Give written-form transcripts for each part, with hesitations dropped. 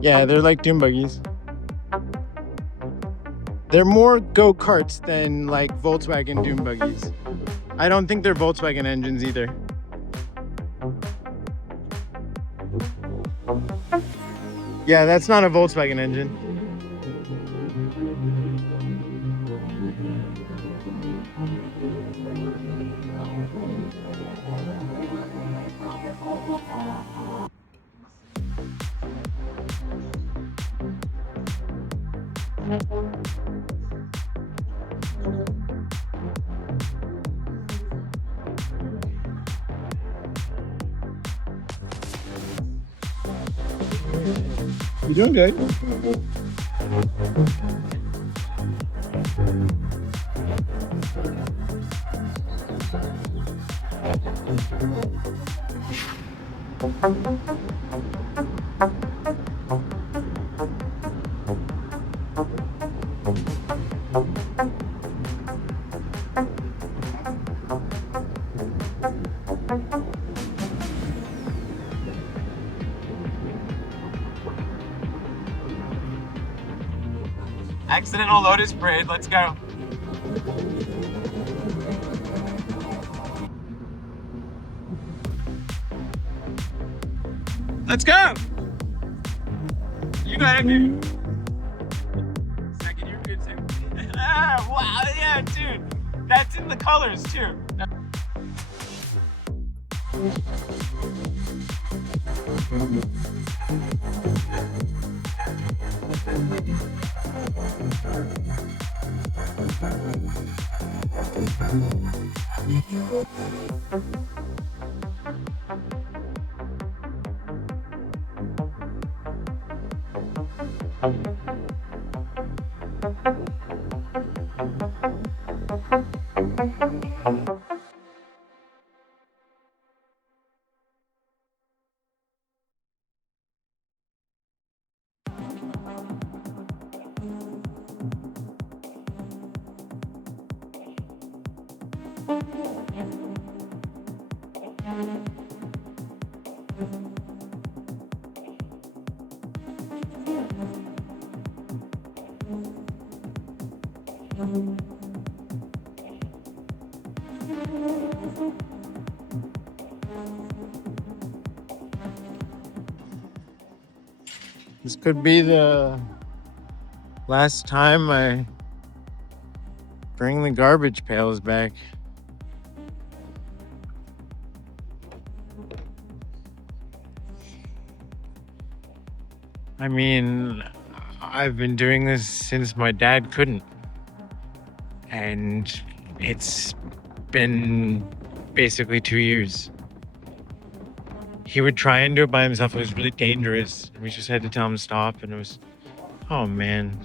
Yeah, they're like dune buggies. They're more go-karts than like Volkswagen dune buggies. I don't think they're Volkswagen engines either. Yeah, that's not a Volkswagen engine. You're doing good. Accidental Lotus Parade, let's go. Let's go! You got it, dude. Second, you're good, second. Ah, wow, yeah, dude. That's in the colors, too. This could be the last time I bring the garbage pails back. I mean, I've been doing this since my dad couldn't. And it's been basically 2 years. He would try and do it by himself. It was really dangerous. We just had to tell him to stop, and it was, oh man.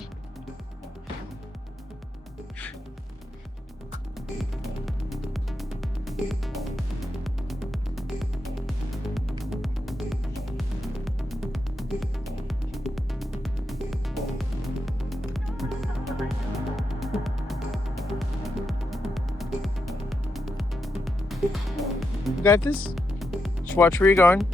You got this? Just watch where you're going.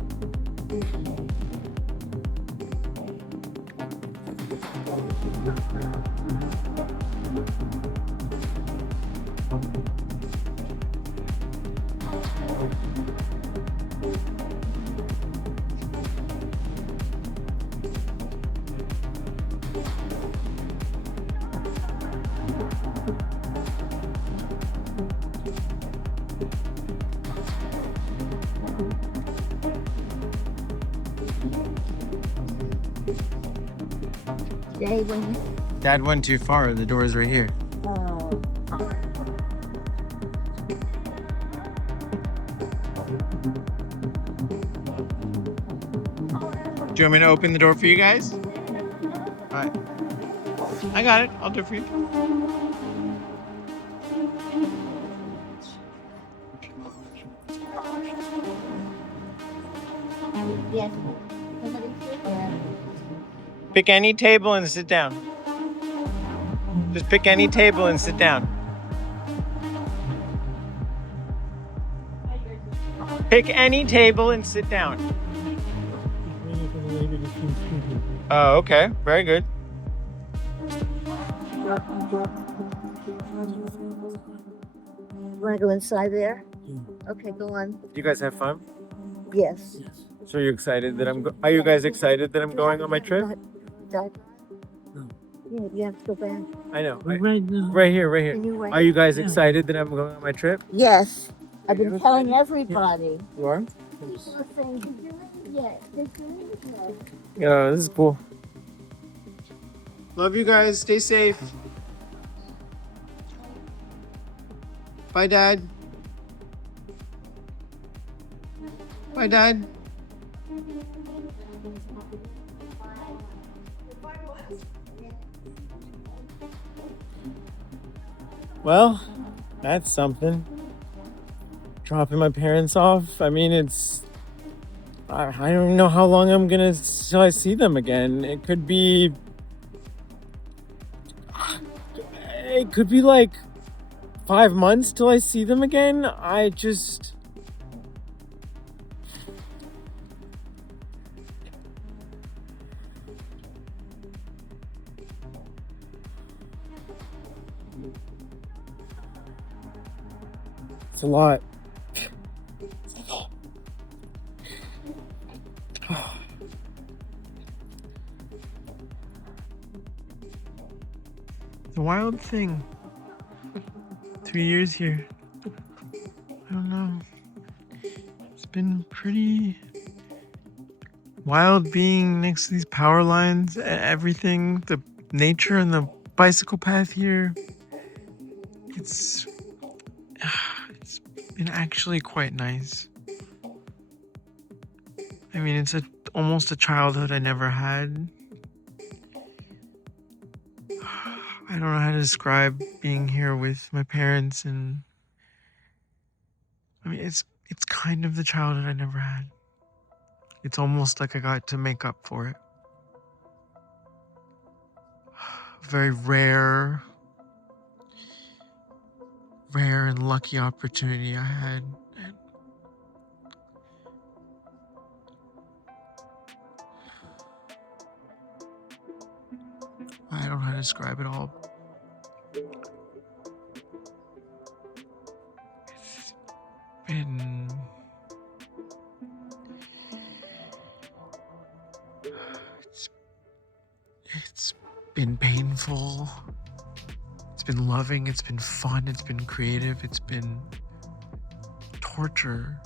Dad went too far. The door's right here. Oh. Do you want me to open the door for you guys? All right. I got it. I'll do it for you. Yes. Pick any table and sit down. Just pick any table and sit down. Pick any table and sit down. Oh, okay. Very good. Want to go inside there? Okay, go on. You guys have fun? Yes. So you're excited that are you guys excited that I'm going on my trip? Yeah, you have to go back. I know. Right here. Can you wait? Are you guys excited that I'm going on my trip? Yes. I've been telling everybody. You are? People are saying, did you leave yet? Did you leave yet? Yeah, this is cool. Love you guys. Stay safe. Bye, Dad. Bye, Dad. Well, that's something. Dropping my parents off. I mean, I don't even know how long I'm gonna till I see them again. It could be like 5 months till I see them again. It's a lot. The wild thing. 3 years here. I don't know. It's been pretty wild being next to these power lines, everything, the nature and the bicycle path here. It's been actually quite nice. I mean, it's almost a childhood I never had. I don't know how to describe being here with my parents, and I mean, it's kind of the childhood I never had. It's almost like I got to make up for it. Very rare and lucky opportunity I had. I don't know how to describe it all. It's been painful. It's been loving. It's been fun. It's been creative. It's been torture.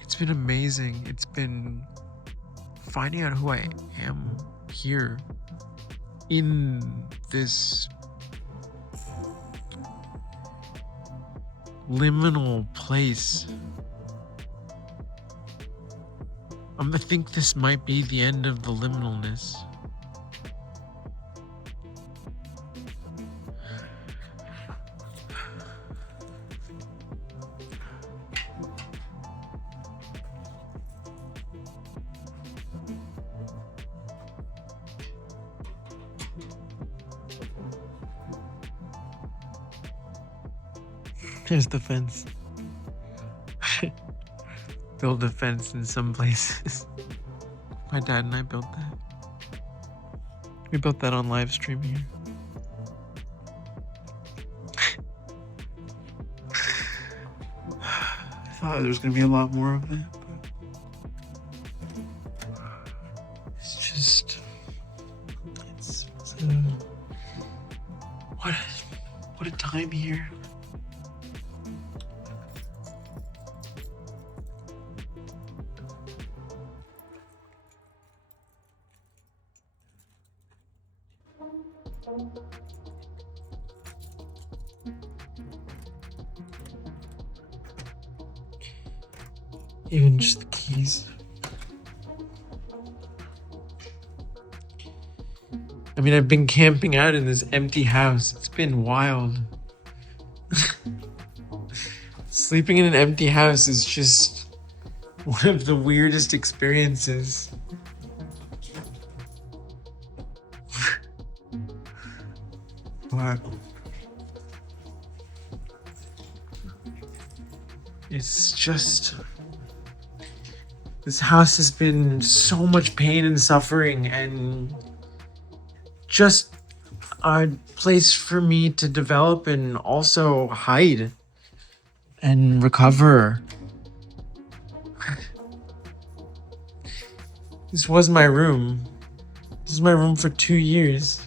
It's been amazing. It's been finding out who I am here in this liminal place. I think this might be the end of the liminalness. There's the fence. Build a fence in some places. My dad and I built that. We built that on live stream here. I thought there was going to be a lot more of that, but it's just, what a time here. Even just the keys. I mean, I've been camping out in this empty house. It's been wild. Sleeping in an empty house is just one of the weirdest experiences. Wow. It's just This house has been so much pain and suffering, and just a place for me to develop and also hide and recover. This was my room. This is my room for 2 years.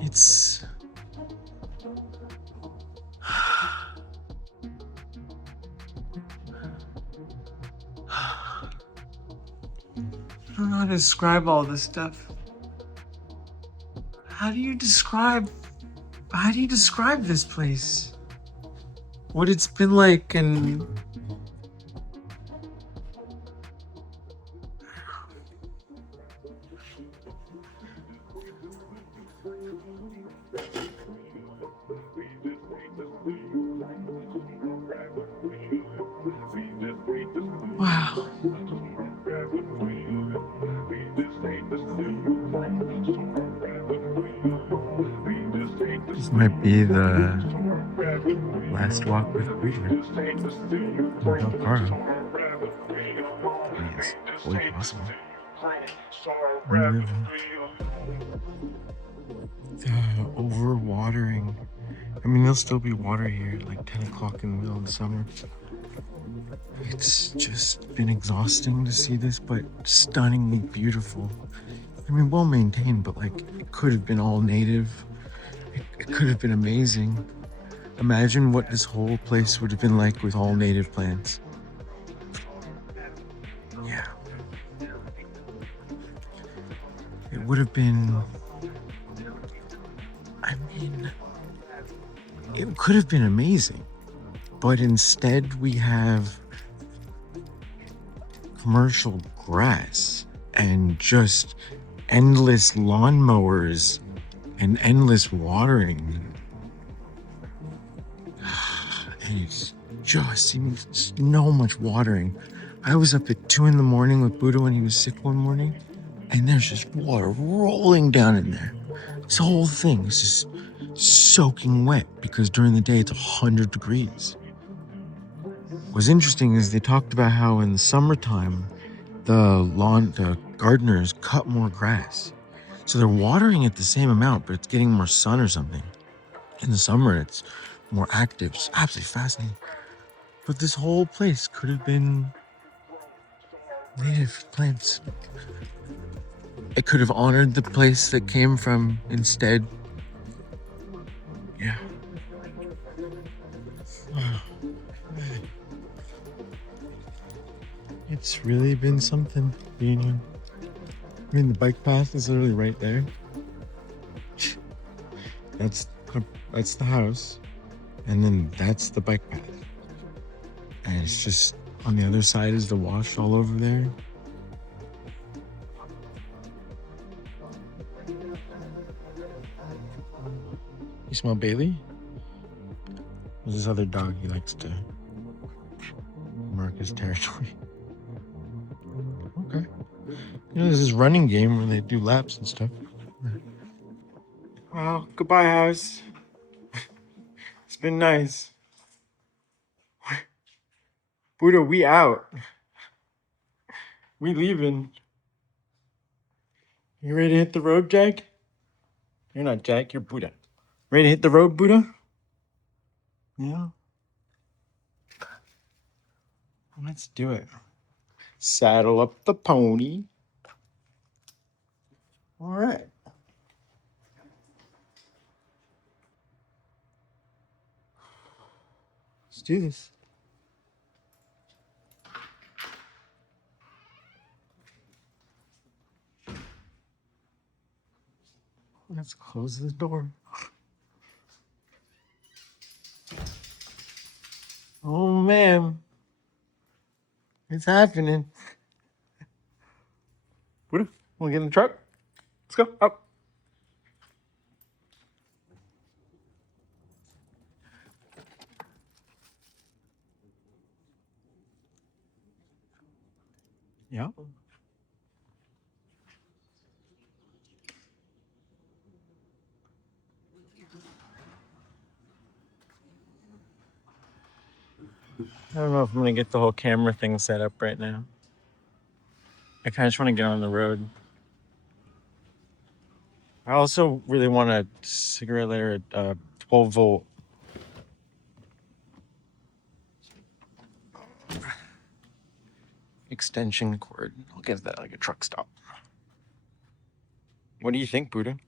It's... I don't know how to describe all this stuff. How do you describe this place? What it's been like, and wow. This might be the last walk with Prairie. How far? It's fully possible. Overwatering. I mean, there'll still be water here at like 10 o'clock in the middle of the summer. It's just been exhausting to see this, but stunningly beautiful. I mean, well maintained, but like, it could have been all native. It could have been amazing. Imagine what this whole place would have been like with all native plants. Yeah. It would have been... I mean, it could have been amazing. But instead we have commercial grass and just endless lawnmowers and endless watering. And it's just seems so much watering. I was up at 2 a.m. with Buddha when he was sick one morning, and there's just water rolling down in there. This whole thing is just soaking wet because during the day it's 100 degrees. What's interesting is they talked about how in the summertime the gardeners cut more grass. So they're watering it the same amount, but it's getting more sun or something. In the summer, it's more active. It's absolutely fascinating. But this whole place could have been native plants. It could have honored the place that came from instead. Yeah. It's really been something being here. I mean, the bike path is literally right there. That's the house, and then that's the bike path. And it's just on the other side is the wash all over there. You smell Bailey? There's this other dog he likes to mark his territory. Okay. You know, there's this running game where they do laps and stuff. Well, goodbye, house. It's been nice. Buddha, we out. We leaving. You ready to hit the road, Jack? You're not Jack, you're Buddha. Ready to hit the road, Buddha? Yeah. Let's do it. Saddle up the pony. All right. Let's do this. Let's close the door. Oh man, it's happening. Buddha, wanna get in the truck? Let's go up. Yeah. I don't know if I'm gonna get the whole camera thing set up right now. I kind of just want to get on the road. I also really want a cigarette lighter at 12 volt. Extension cord. I'll get that like a truck stop. What do you think, Buddha?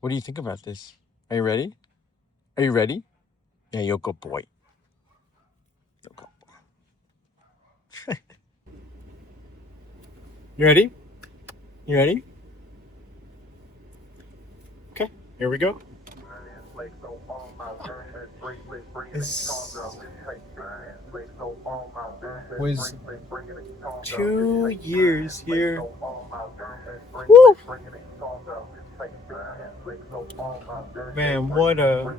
What do you think about this? Are you ready? Are you ready? Yeah, Yoko boy. Yoko boy. You ready? You ready? Okay, here we go. This was 2 years here. Woo! Man, what a...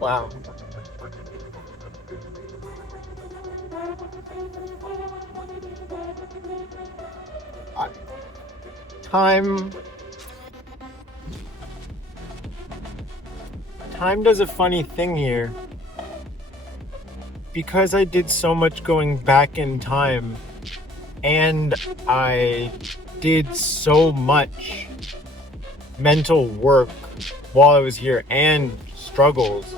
Wow. Time does a funny thing here. Because I did so much going back in time, and I did so much mental work while I was here and struggles.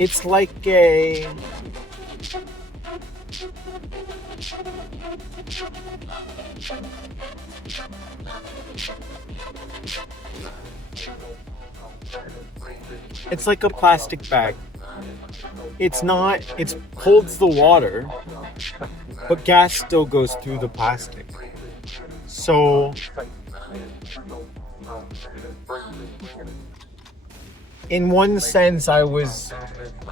It's like a... It's like a plastic bag. It's not, it holds the water, but gas still goes through the plastic. So, in one sense, I was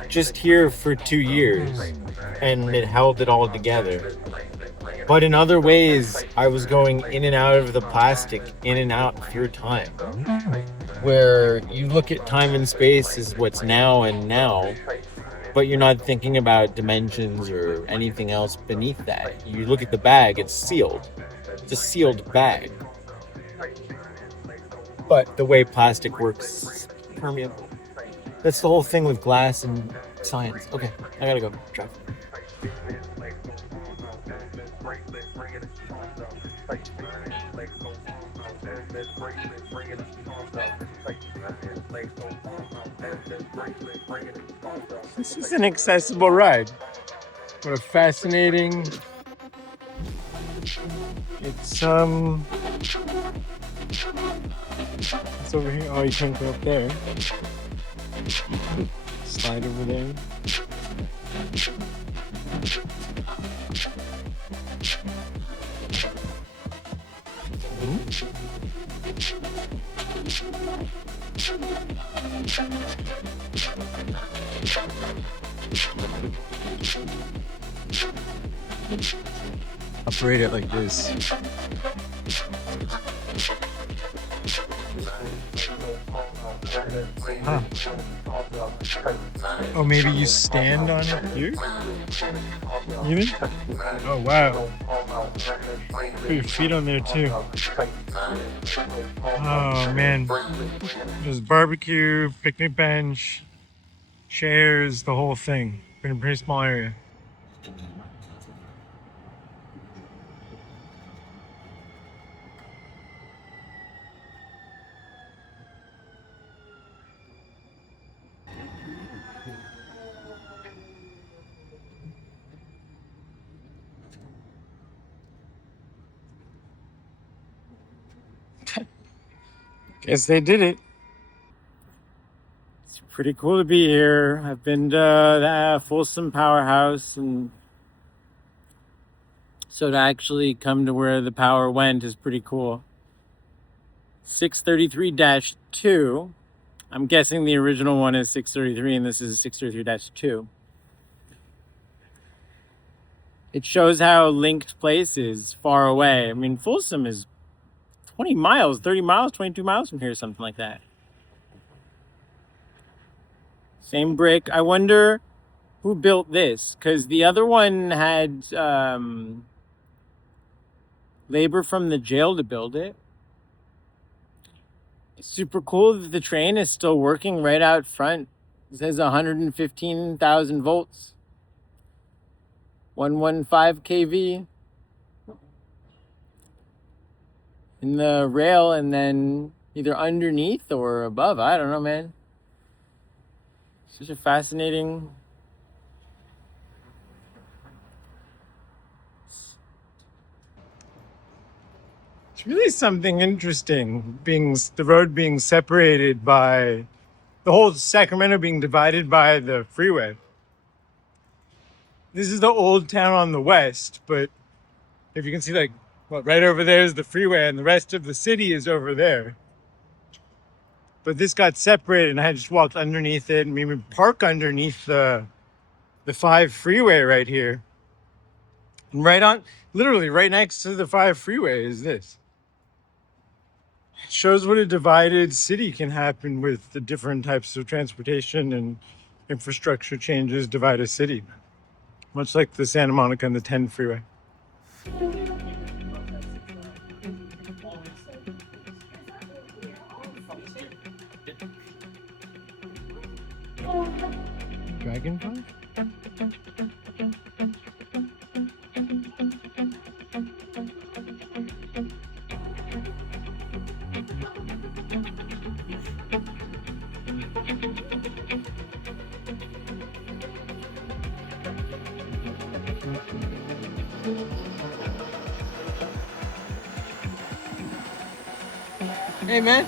just here for 2 years, and it held it all together. But in other ways, I was going in and out of the plastic, in and out through time. Where you look at time and space as what's now and now, but you're not thinking about dimensions or anything else beneath that. You look at the bag, it's sealed. It's a sealed bag. But the way plastic works is permeable. That's the whole thing with glass and science. Okay, I gotta go. Drive. This is an accessible ride. What a fascinating... It's over here. Oh, you can't go up there. Slide over there. Operate it like this. Huh. Oh, maybe you stand on it here? Even? Oh, wow. Put your feet on there, too. Oh, man. There's barbecue, picnic bench, chairs, the whole thing. In a pretty small area. Guess they did it. It's pretty cool to be here. I've been to the Folsom Powerhouse, and so to actually come to where the power went is pretty cool. 633-2. I'm guessing the original one is 633 and this is 633-2. It shows how linked place is far away. I mean, Folsom is 20 miles, 30 miles, 22 miles from here, something like that. Same brick. I wonder who built this, because the other one had labor from the jail to build it. It's super cool that the train is still working right out front. It says 115,000 volts, 115 kV in the rail, and then either underneath or above. I don't know, man. Such a fascinating. It's really something interesting, the road being separated by the whole Sacramento being divided by the freeway. This is the old town on the west, but if you can see, like, right over there is the freeway, and the rest of the city is over there. But this got separated, and I just walked underneath it, and we would park underneath the 5 freeway right here. And literally right next to the 5 freeway is this. It shows what a divided city can happen with the different types of transportation and infrastructure changes divide a city. Much like the Santa Monica and the 10 freeway. Dragonfly? Hey, man.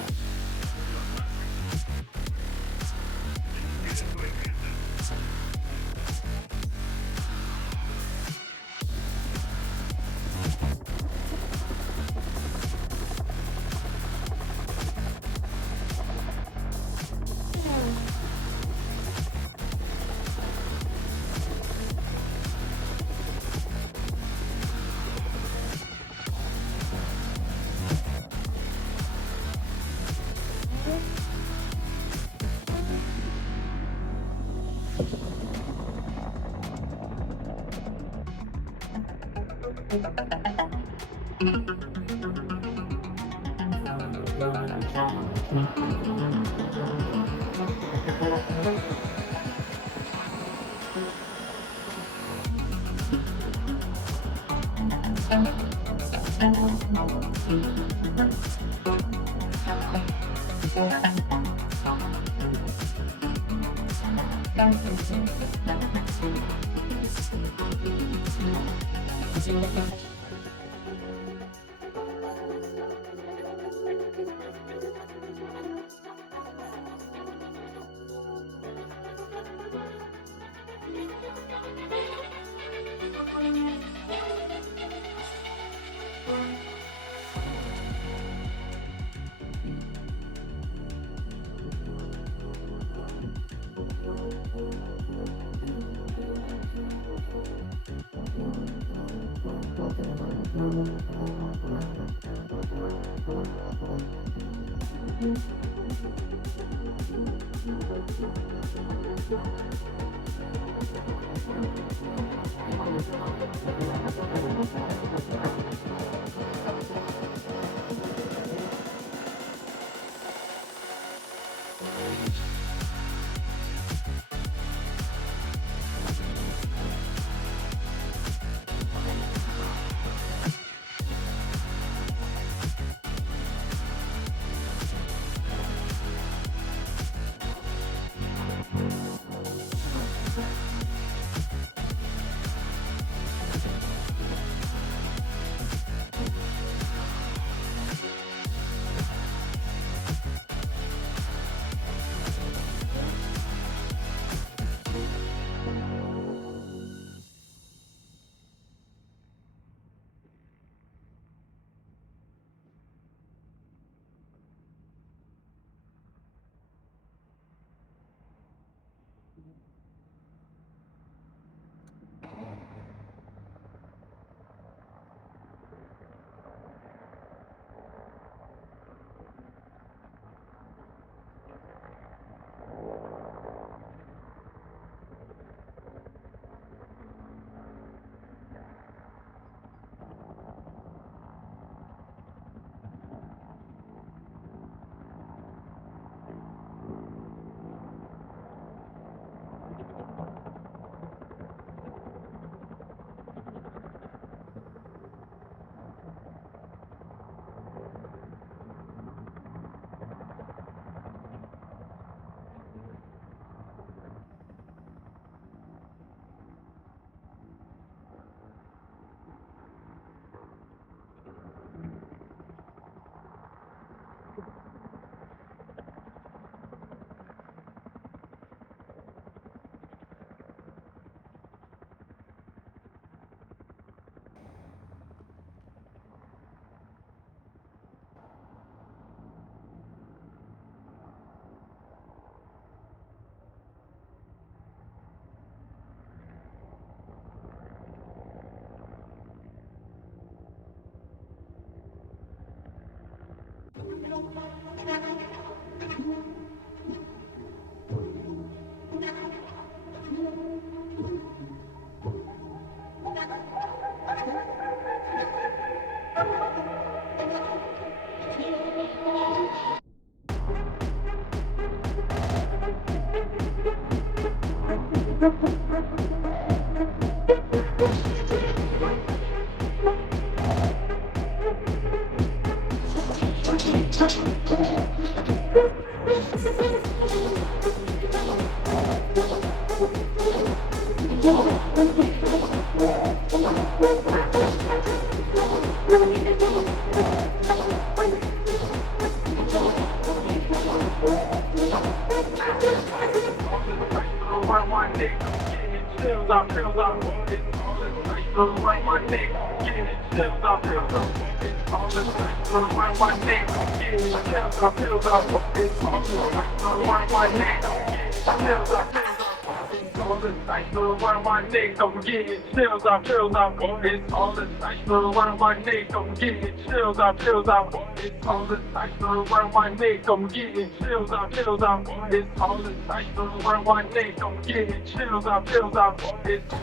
I'm getting chills out, boy. It's all the night around my neck. I'm getting chills out, boy. It's all the night around my neck. I'm getting chills out, boy. It's all the night around my neck. I'm getting chills out, boy. It's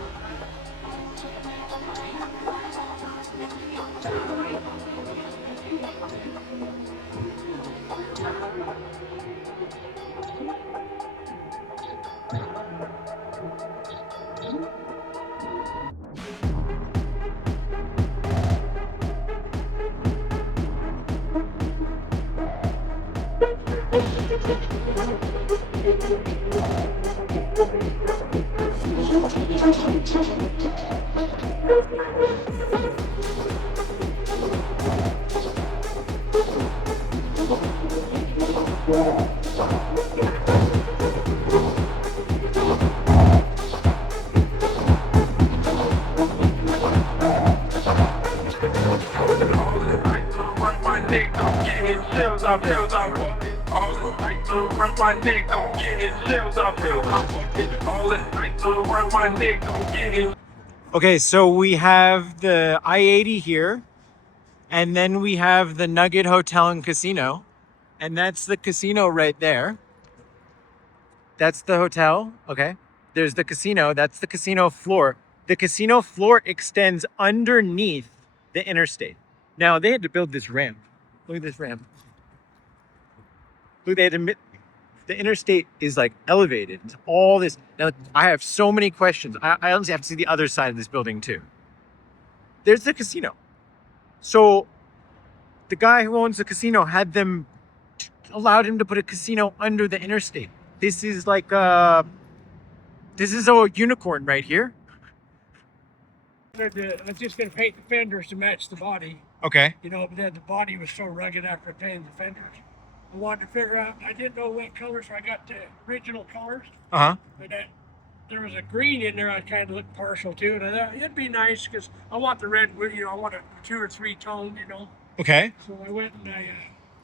Okay, so we have the I-80 here, and then we have the Nugget Hotel and Casino, and that's the casino right there. That's the hotel, okay? There's the casino, that's the casino floor. The casino floor extends underneath the interstate. Now, they had to build this ramp. Look at this ramp. Look, they had to the interstate is like elevated. It's all this. Now, I have so many questions. I honestly have to see the other side of this building too. There's the casino. So the guy who owns the casino had them allowed him to put a casino under the interstate. This is like this is a unicorn right here. I was just going to paint the fenders to match the body. Okay. You know, but then the body was so rugged after painting the fenders. I wanted to figure out, I didn't know what colors, so I got the original colors. Uh-huh. But there was a green in there I kind of looked partial to, and I thought it'd be nice because I want the red, you know, I want a 2 or 3 tone, you know. Okay. So I went and I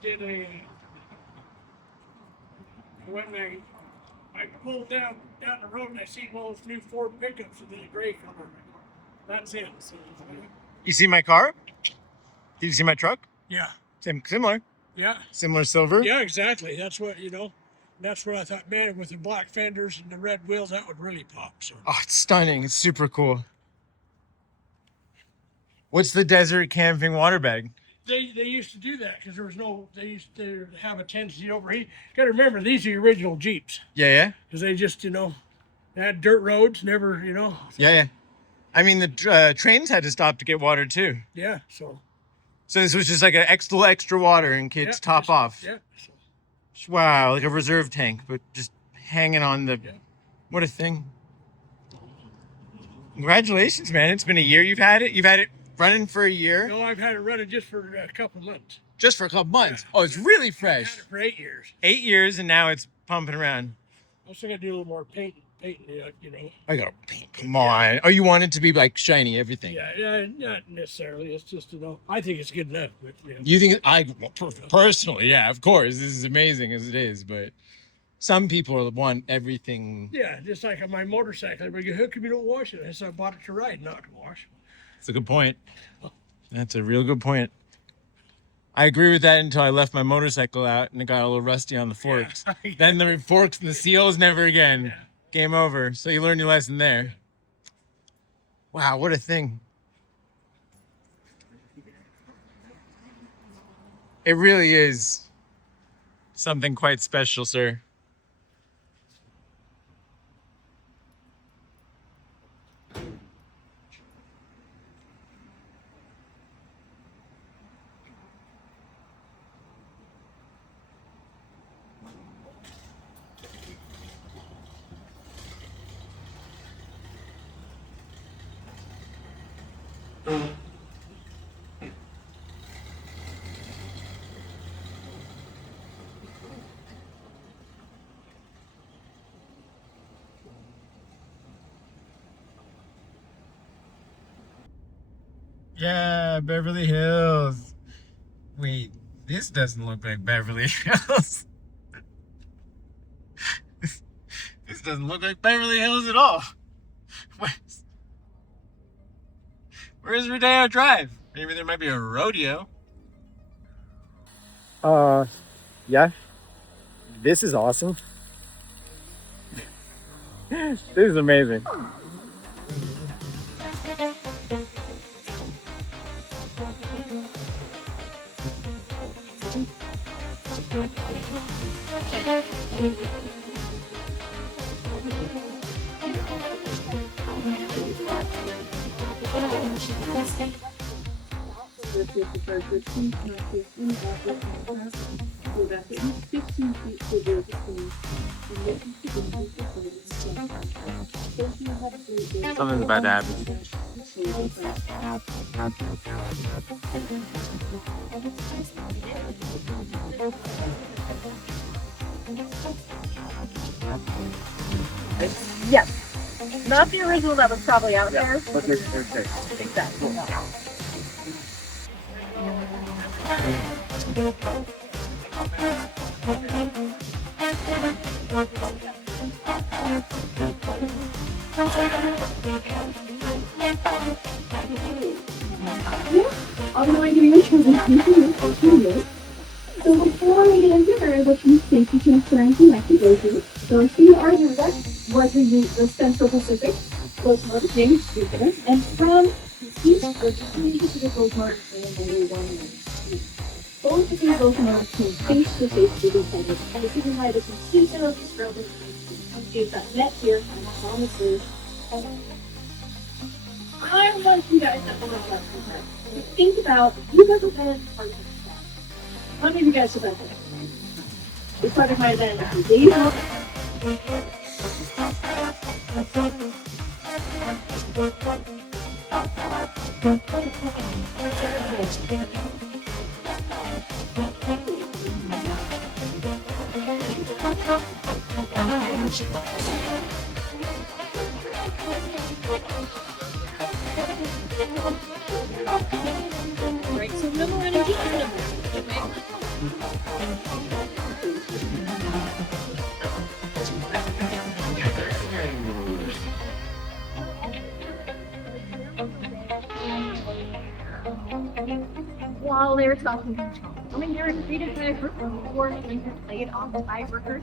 did a, I pulled down the road and I seen one of those new Ford pickups in the gray color. That's it. So, You see my car? Did you see my truck? yeah. Similar. Yeah. Similar silver. Yeah, exactly. That's what, you know, that's what I thought, man, with the black fenders and the red wheels, that would really pop. So. Oh, it's stunning. It's super cool. What's the desert camping water bag? They used to do that because there was no, they used to have a tendency to overheat. You got to remember, these are the original Jeeps. Yeah. Because they just, you know, they had dirt roads, never, you know. Yeah. I mean, the trains had to stop to get water too. Yeah, so. So this was just like an extra water in case top off. Yeah. So. Wow, like a reserve tank, but just hanging on the. Yeah. What a thing! Congratulations, man! It's been a year. You've had it running for a year. No, I've had it running just for a couple months. Just for a couple months. Yeah. Oh, it's really fresh. I've had it for 8 years. 8 years, and now it's pumping around. I was thinking I'd do a little more painting, you know. I gotta paint. Come on. Oh, you want it to be like shiny, everything? Yeah, not necessarily. It's just, you know, I think it's good enough. But, yeah. You think personally, yeah, of course, this is amazing as it is, but some people want everything. Yeah, just like on my motorcycle, everybody go, how come you don't wash it? I said I bought it to ride, not to wash. That's a good point. That's a real good point. I agree with that until I left my motorcycle out and it got a little rusty on the forks. Yeah. Then the forks and the seals, never again. Yeah. Game over. So you learned your lesson there. Wow, what a thing. It really is something quite special, sir. Yeah, Beverly Hills. Wait, this doesn't look like Beverly Hills. This doesn't look like Beverly Hills at all. Where's Rodeo Drive? Maybe there might be a rodeo. Yeah. This is awesome. This is amazing. Something's about to happen. Yes. Not the original that was probably out there. But they're safe. Exactly. I'm going to be introducing you. So before we get into her, which is safety transparency activation, so she are was the Central Pacific, Rosemont, James, Jupiter, and from the east of the Pacific Rosemont and both of these Rosemont came face to face with each other. And this is why the completion of this building is that met here on Thomas. I want you guys to hold on to think about you've ever been part of this. How many of you guys have been there? This part of my event a few days ago. Right, so number one and while they're talking, I mean, they're treated by a group of four and played off the tiebreakers.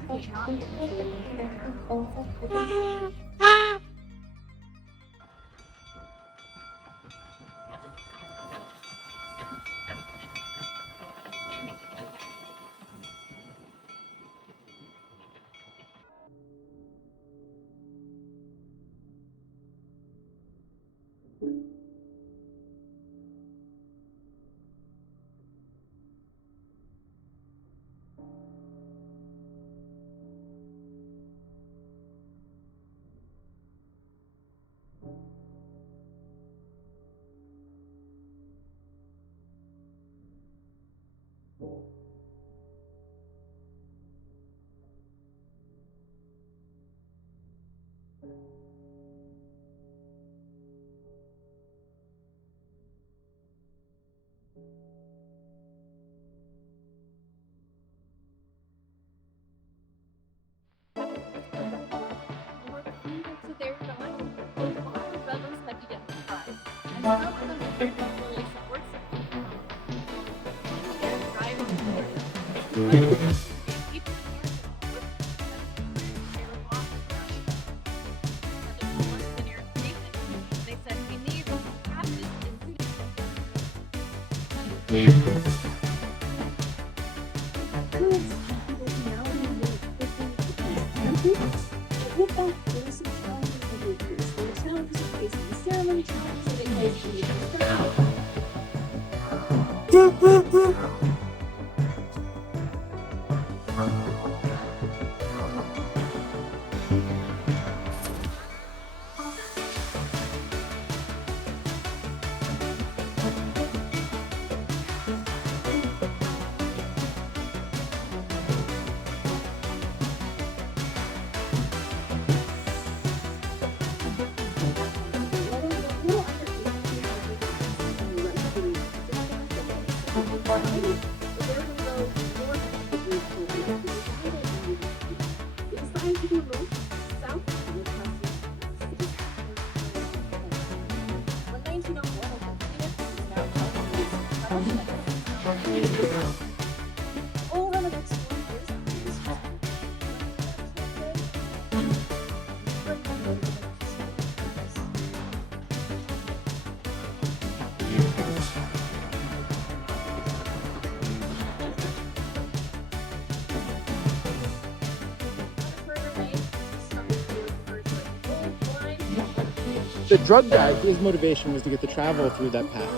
The drug guy, his motivation was to get the travel through that path.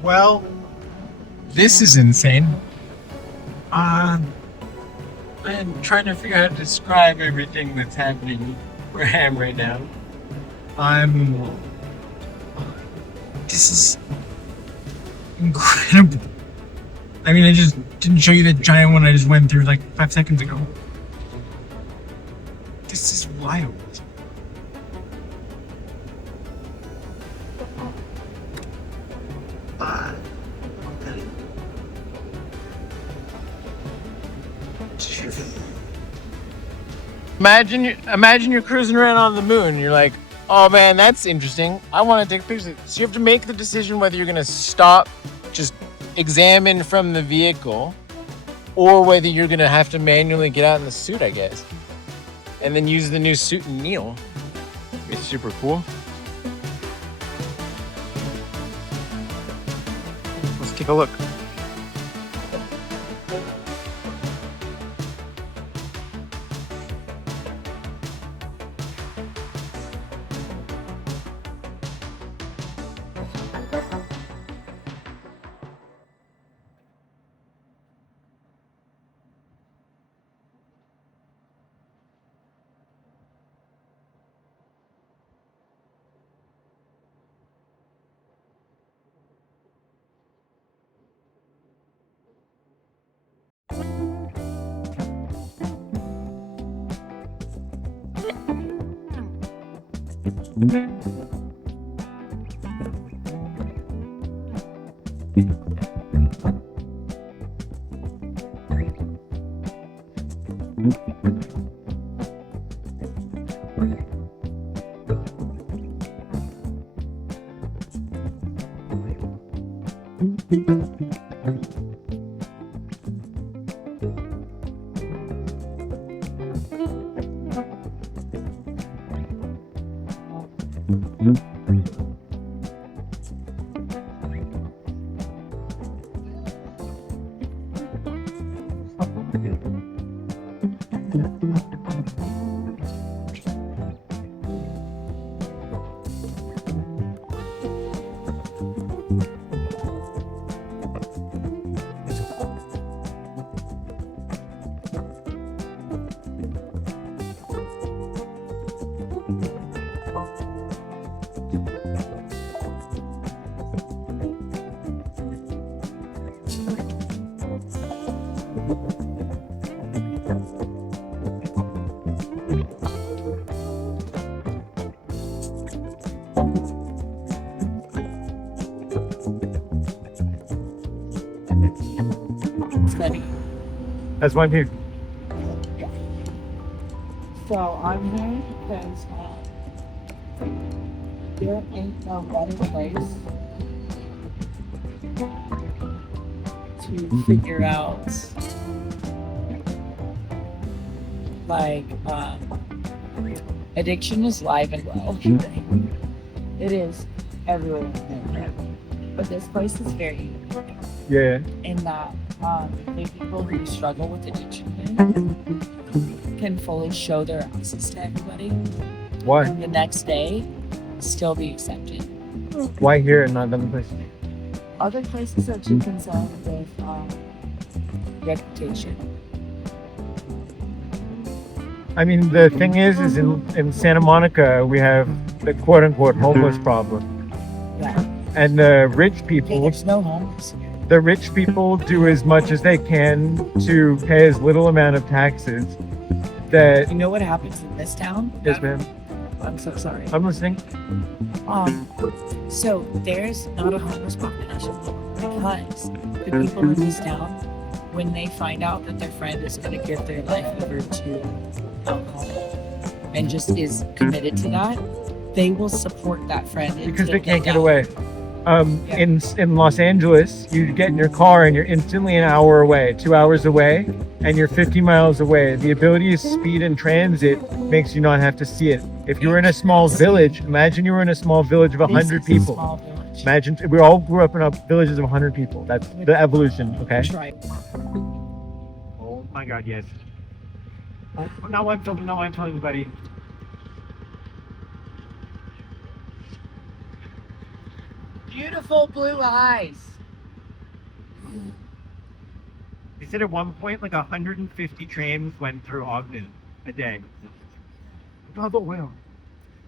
Well, this is insane. I'm trying to figure out how to describe everything that's happening where I am right now. This is incredible. I mean, I just didn't show you that giant one I just went through like 5 seconds ago. This is wild. Imagine you're cruising around on the moon and you're like, oh man, that's interesting. I want to take pictures. So you have to make the decision whether you're going to stop, just examine from the vehicle, or whether you're going to have to manually get out in the suit, I guess. And then use the new suit and kneel. It's super cool. Let's take a look. That's why I'm here. So I'm here because there ain't no better place to figure out like addiction is live and well. It is everywhere. But this place is very Yeah. in that the people who struggle with addiction can fully show their access to everybody. Why? And the next day, still be accepted. Why here and not other places? Other places are too concerned with reputation. I mean, the thing is in Santa Monica, we have the quote-unquote homeless problem. Yeah. And the rich Okay, people, there's no homeless here. the rich people do as much as they can to pay as little amount of taxes that... You know what happens in this town? Yes, ma'am. I'm so sorry. I'm listening. So there's not a homeless population because the people in this town, when they find out that their friend is going to give their life over to alcohol and just is committed to that, they will support that friend Because until they can't get die. away. In Los Angeles, you get in your car and you're instantly an hour away, 2 hours away, and you're 50 miles away. The ability to speed in transit makes you not have to see it. If you were in a small village, imagine you were in a small village of 100 This is a people. small village. Imagine we all grew up in villages of 100 people. That's the evolution, okay? Try. Oh my God, yes. Oh, now I'm telling you, buddy. Beautiful blue eyes. They said at one point like 150 trains went through Ogden a day. God, the whale.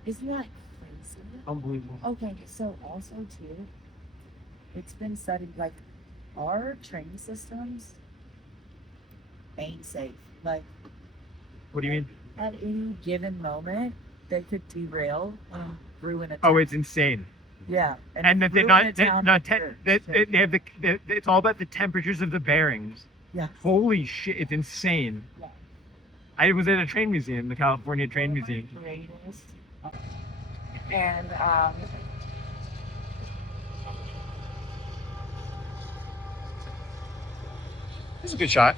Isn't that crazy? Unbelievable. Okay, so also too, it's been studied like our train systems ain't safe. Like What do you mean? at any given moment, they could derail and ruin a town. Oh, it's insane. Yeah, And that they're ruin a not, town they have it's all about the temperatures of the bearings. Yeah. Holy shit, it's insane. Yeah. I was at a train museum, the California Train Museum. Greatest. And This is a good shot.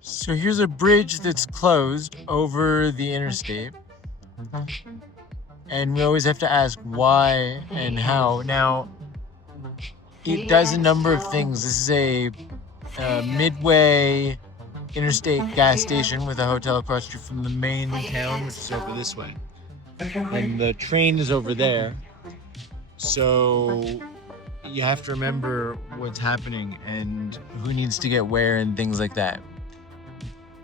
So here's a bridge that's closed over the interstate. And we always have to ask why and how. Now, it does a number of things. This is a midway interstate gas station with a hotel across the street from the main town, which is over this way. And the train is over there. So you have to remember what's happening and who needs to get where and things like that.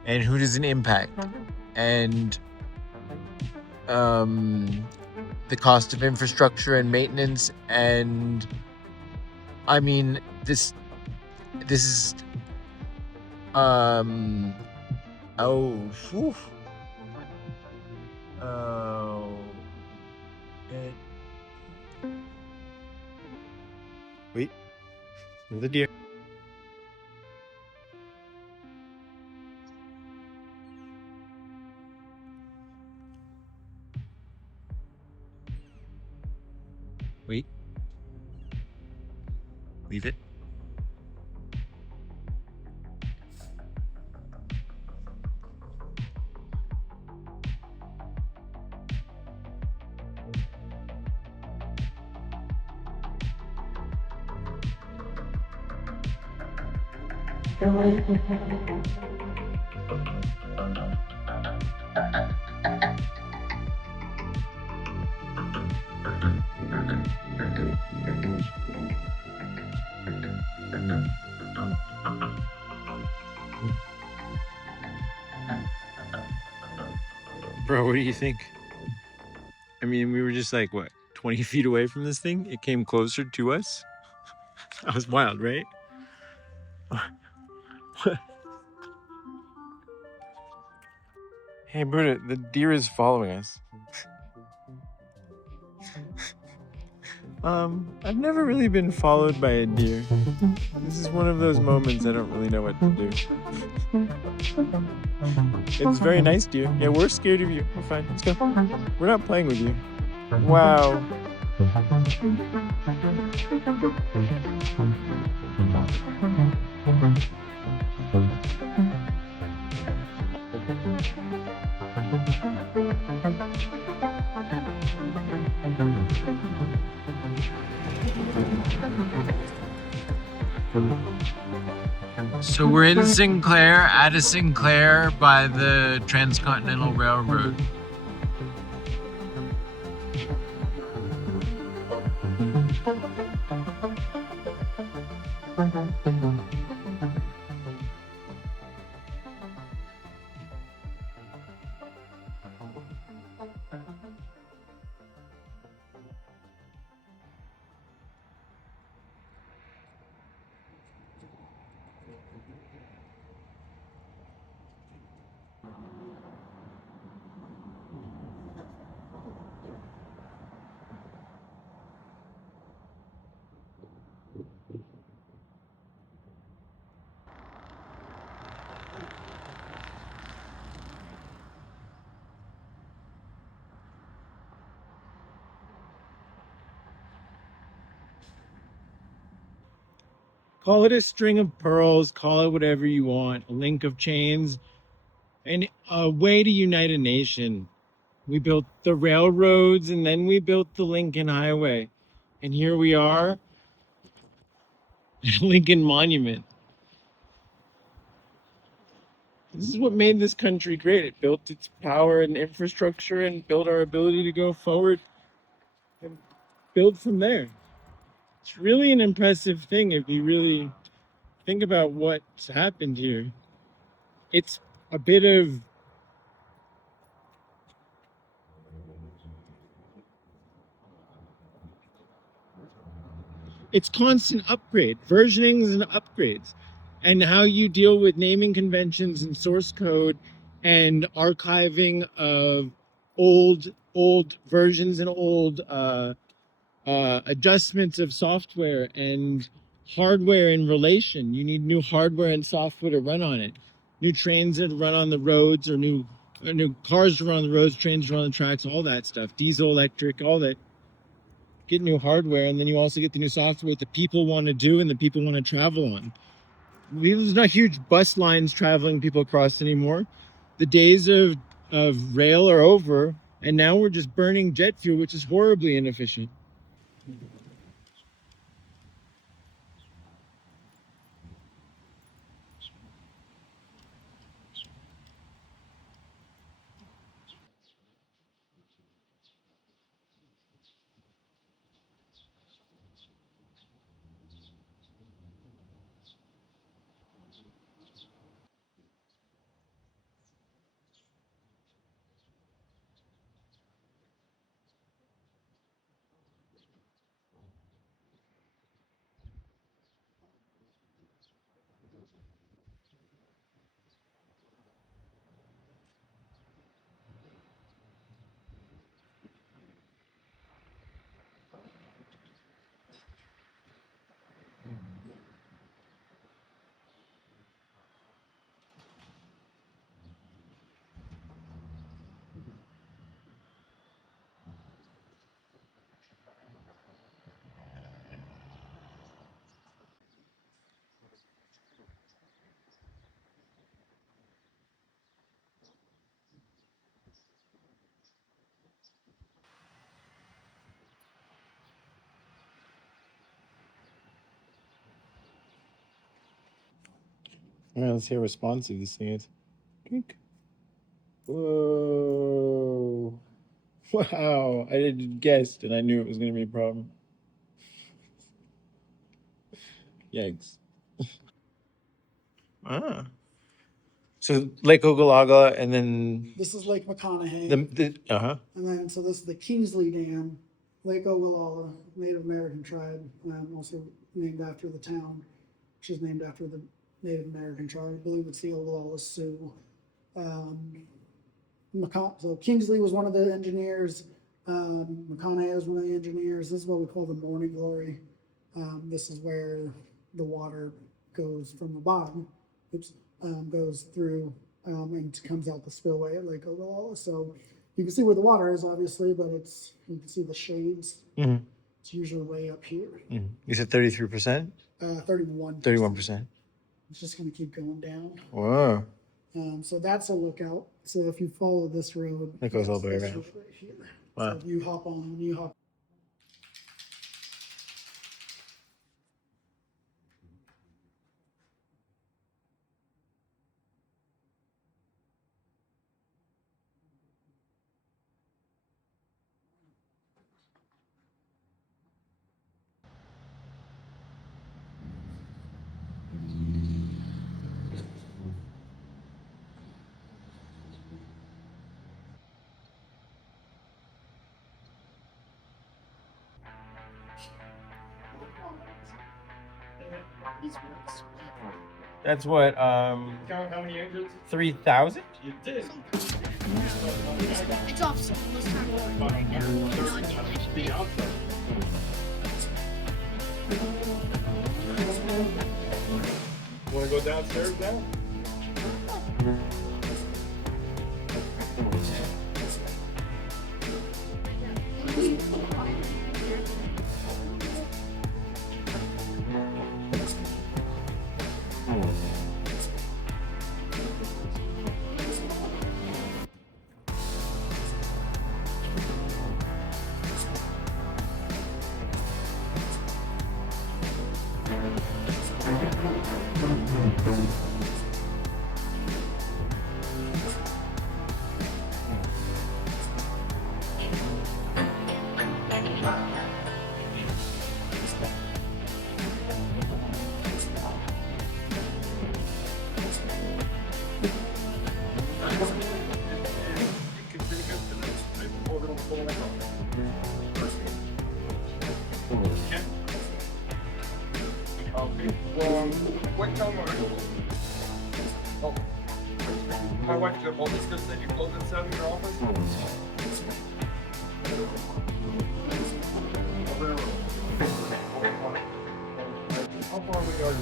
And who does it impact. And the cost of infrastructure and maintenance, and I mean this is oh whew. Oh it, wait, the deer. Wait, leave it. Bro, what do you think? I mean, we were just like, what, 20 feet away from this thing? It came closer to us? That was wild, right? Hey, Buddha, the deer is following us. I've never really been followed by a deer. This is one of those moments I don't really know what to do. It's very nice, deer. Yeah, we're scared of you. We're fine. Let's go. We're not playing with you. Wow. So we're in Sinclair, at a Sinclair by the Transcontinental Railroad. Call it a string of pearls, call it whatever you want, a link of chains, and a way to unite a nation. We built the railroads and then we built the Lincoln Highway. And here we are at Lincoln Monument. This is what made this country great. It built its power and infrastructure and built our ability to go forward and build from there. It's really an impressive thing if you really think about what's happened here. It's a bit of it's constant upgrade, versionings and upgrades, and how you deal with naming conventions and source code and archiving of old versions and old adjustments of software and hardware in relation. You need new hardware and software to run on it. New trains that run on the roads, or new cars to run on the roads, trains to run on the tracks, all that stuff. Diesel, electric, all that. Get new hardware, and then you also get the new software that the people want to do and the people want to travel on. There's not huge bus lines traveling people across anymore. The days of rail are over, and now we're just burning jet fuel, which is horribly inefficient. All right, let's see how responsive this thing is. Kink. Whoa. Wow. I didn't guess, and I knew it was going to be a problem. Yikes. Ah. So Lake Ogallala, and then This is Lake McConaughy. And then, so this is the Kingsley Dam, Lake Ogallala, Native American tribe, also named after the town, which is named after the Native American tribe. I believe it's the Ogallala Sioux. So Kingsley was one of the engineers. McConaughey was one of the engineers. This is what we call the morning glory. This is where the water goes from the bottom. Goes through and comes out the spillway at Lake Ogallala. So you can see where the water is, obviously, but you can see the shades. Mm-hmm. It's usually way up here. Mm-hmm. You said 33%? 31. 31%. It's just going to keep going down. Wow. So that's a lookout. So if you follow this road, it goes all the way around. Right here. Wow. So if you hop on, That's what, How many acres? 3,000? You did. It's off school. It's time to work right now. The outside. Want to go downstairs now? What time are you? Oh. My wife just said you close at 7 in your office? How far away are you?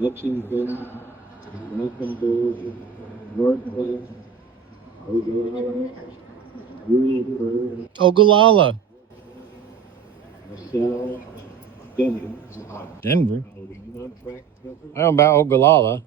Lexington, Mecklenburg, Northwest, Ogden, Roosevelt, Ogallala. LaSalle, Denver. Denver. I don't know about Ogallala.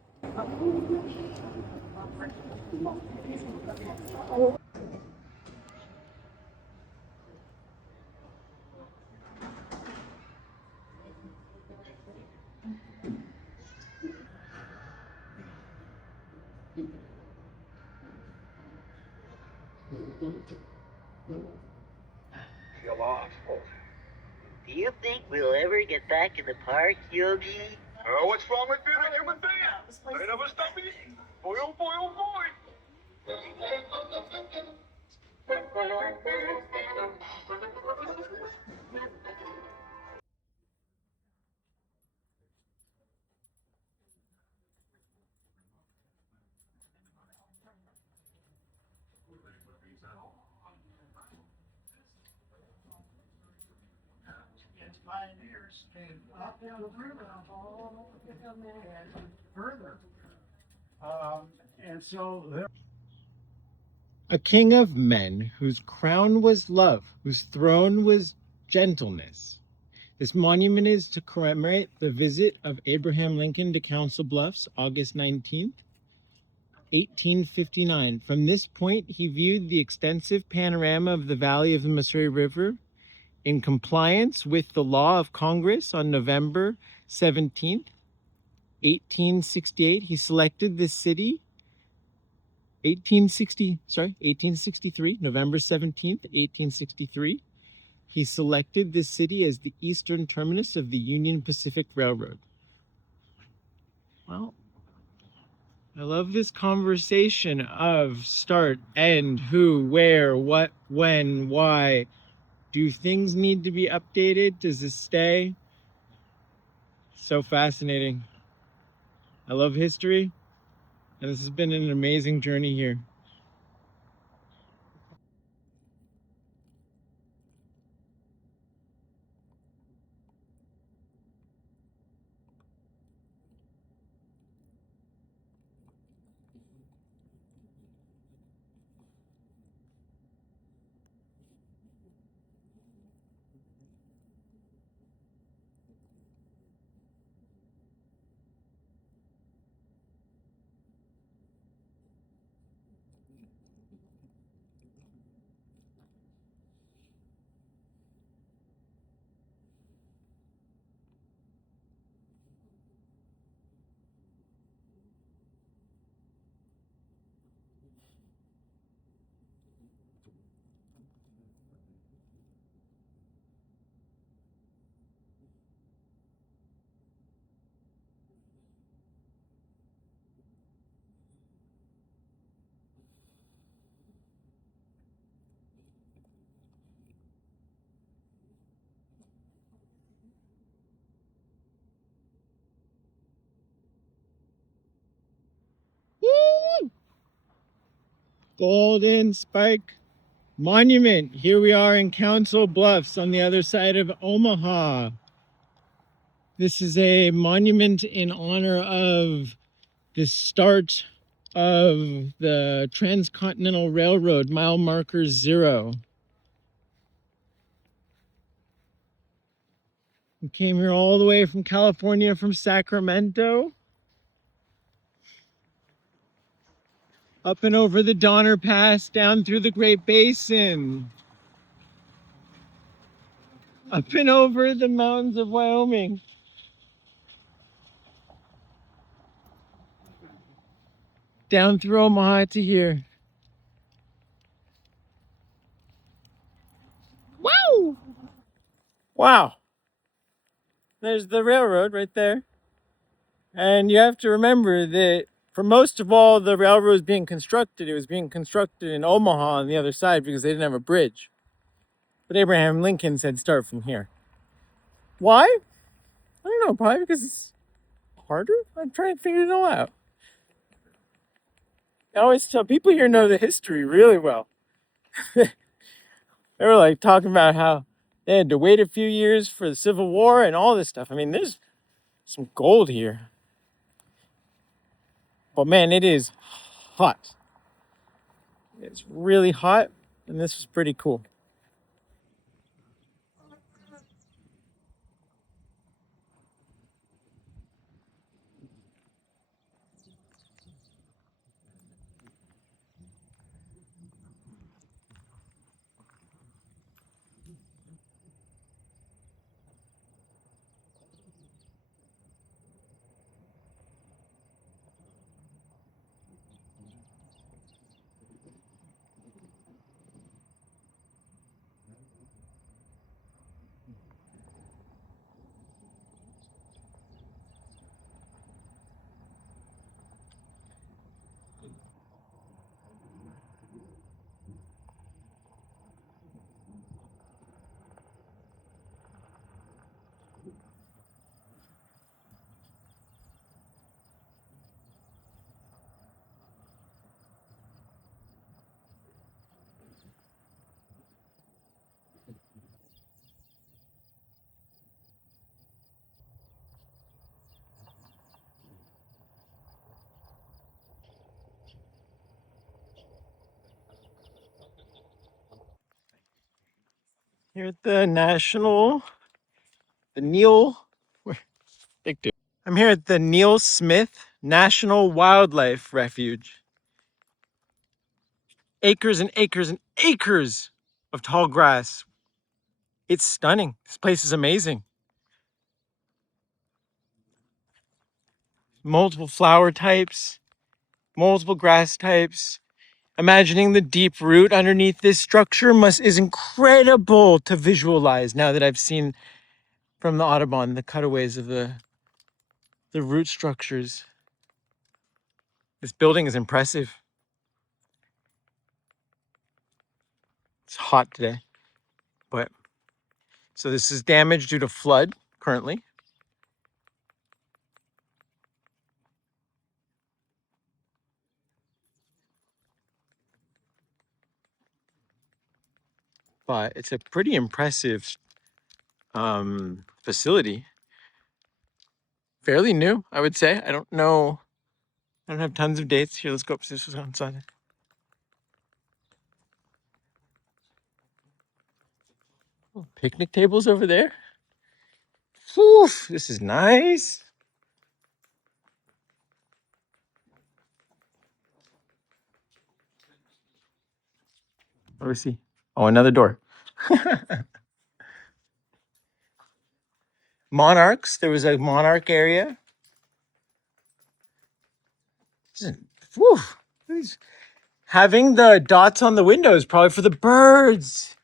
Do you think we'll ever get back in the park, Yogi? What's wrong with being a human being? They never stop me. Boy, oh boy, oh boy. And so there. A king of men whose crown was love, whose throne was gentleness. This monument is to commemorate the visit of Abraham Lincoln to Council Bluffs, August 19th, 1859. From this point, he viewed the extensive panorama of the valley of the Missouri River. In compliance with the law of Congress on November 17th, 1868, he selected this city 1863, November 17th, 1863. He selected this city as the eastern terminus of the Union Pacific Railroad. Well, I love this conversation of start, end, who, where, what, when, why. Do things need to be updated? Does this stay? So fascinating. I love history, and this has been an amazing journey here. Woo! Golden Spike Monument. Here we are in Council Bluffs on the other side of Omaha. This is a monument in honor of the start of the Transcontinental Railroad, mile marker 0. We came here all the way from California, from Sacramento, up and over the Donner Pass, down through the Great Basin, up and over the mountains of Wyoming. Down through Omaha to here. Wow! Wow. There's the railroad right there. And you have to remember that for most of all the railroad was being constructed, it was being constructed in Omaha on the other side because they didn't have a bridge. But Abraham Lincoln said start from here. Why? I don't know, probably because it's harder. I'm trying to figure it all out. I always tell people here know the history really well. They were like talking about how they had to wait a few years for the Civil War and all this stuff. I mean, there's some gold here. But man, it is hot. It's really hot, and this was pretty cool. Here at the Neil, big dude. I'm here at the Neil Smith National Wildlife Refuge. Acres and acres and acres of tall grass. It's stunning. This place is amazing. Multiple flower types, multiple grass types. Imagining the deep root underneath this structure is incredible to visualize now that I've seen from the Audubon the cutaways of the root structures. This building is impressive. It's hot today, but so this is damage due to flood currently. But it's a pretty impressive facility. Fairly new, I would say. I don't know. I don't have tons of dates. Here, let's go up. This was outside. Oh, picnic tables over there. Whew, this is nice. What do we see? Oh, another door. Monarchs. There was a monarch area. Whew, having the dots on the windows probably for the birds.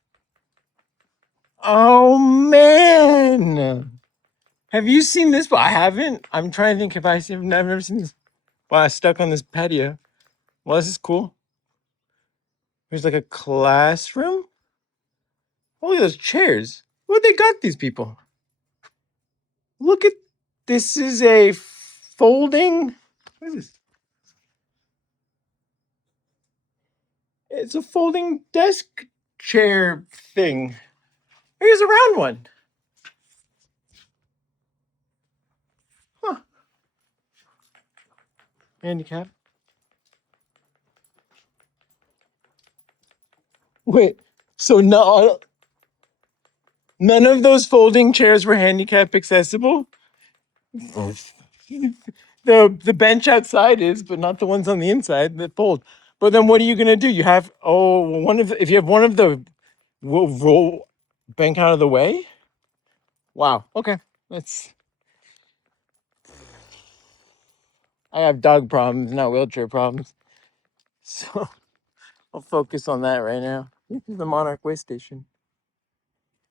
Oh man. Have you seen this? I haven't. I'm trying to think if I've never seen this. Wow, I stuck on this patio. Well, this is cool. There's like a classroom. Oh, look at those chairs. Where they got these people? Look at this is a folding. What is this? It's a folding desk chair thing. Here's a round one. Huh. Handicap. Wait, so none of those folding chairs were handicap accessible? The bench outside is, but not the ones on the inside that fold. But then what are you gonna do? You have if you have one of the roll bank out of the way. Wow. Okay, I have dog problems, not wheelchair problems, so I'll focus on that right now. This is the Monarch Waystation.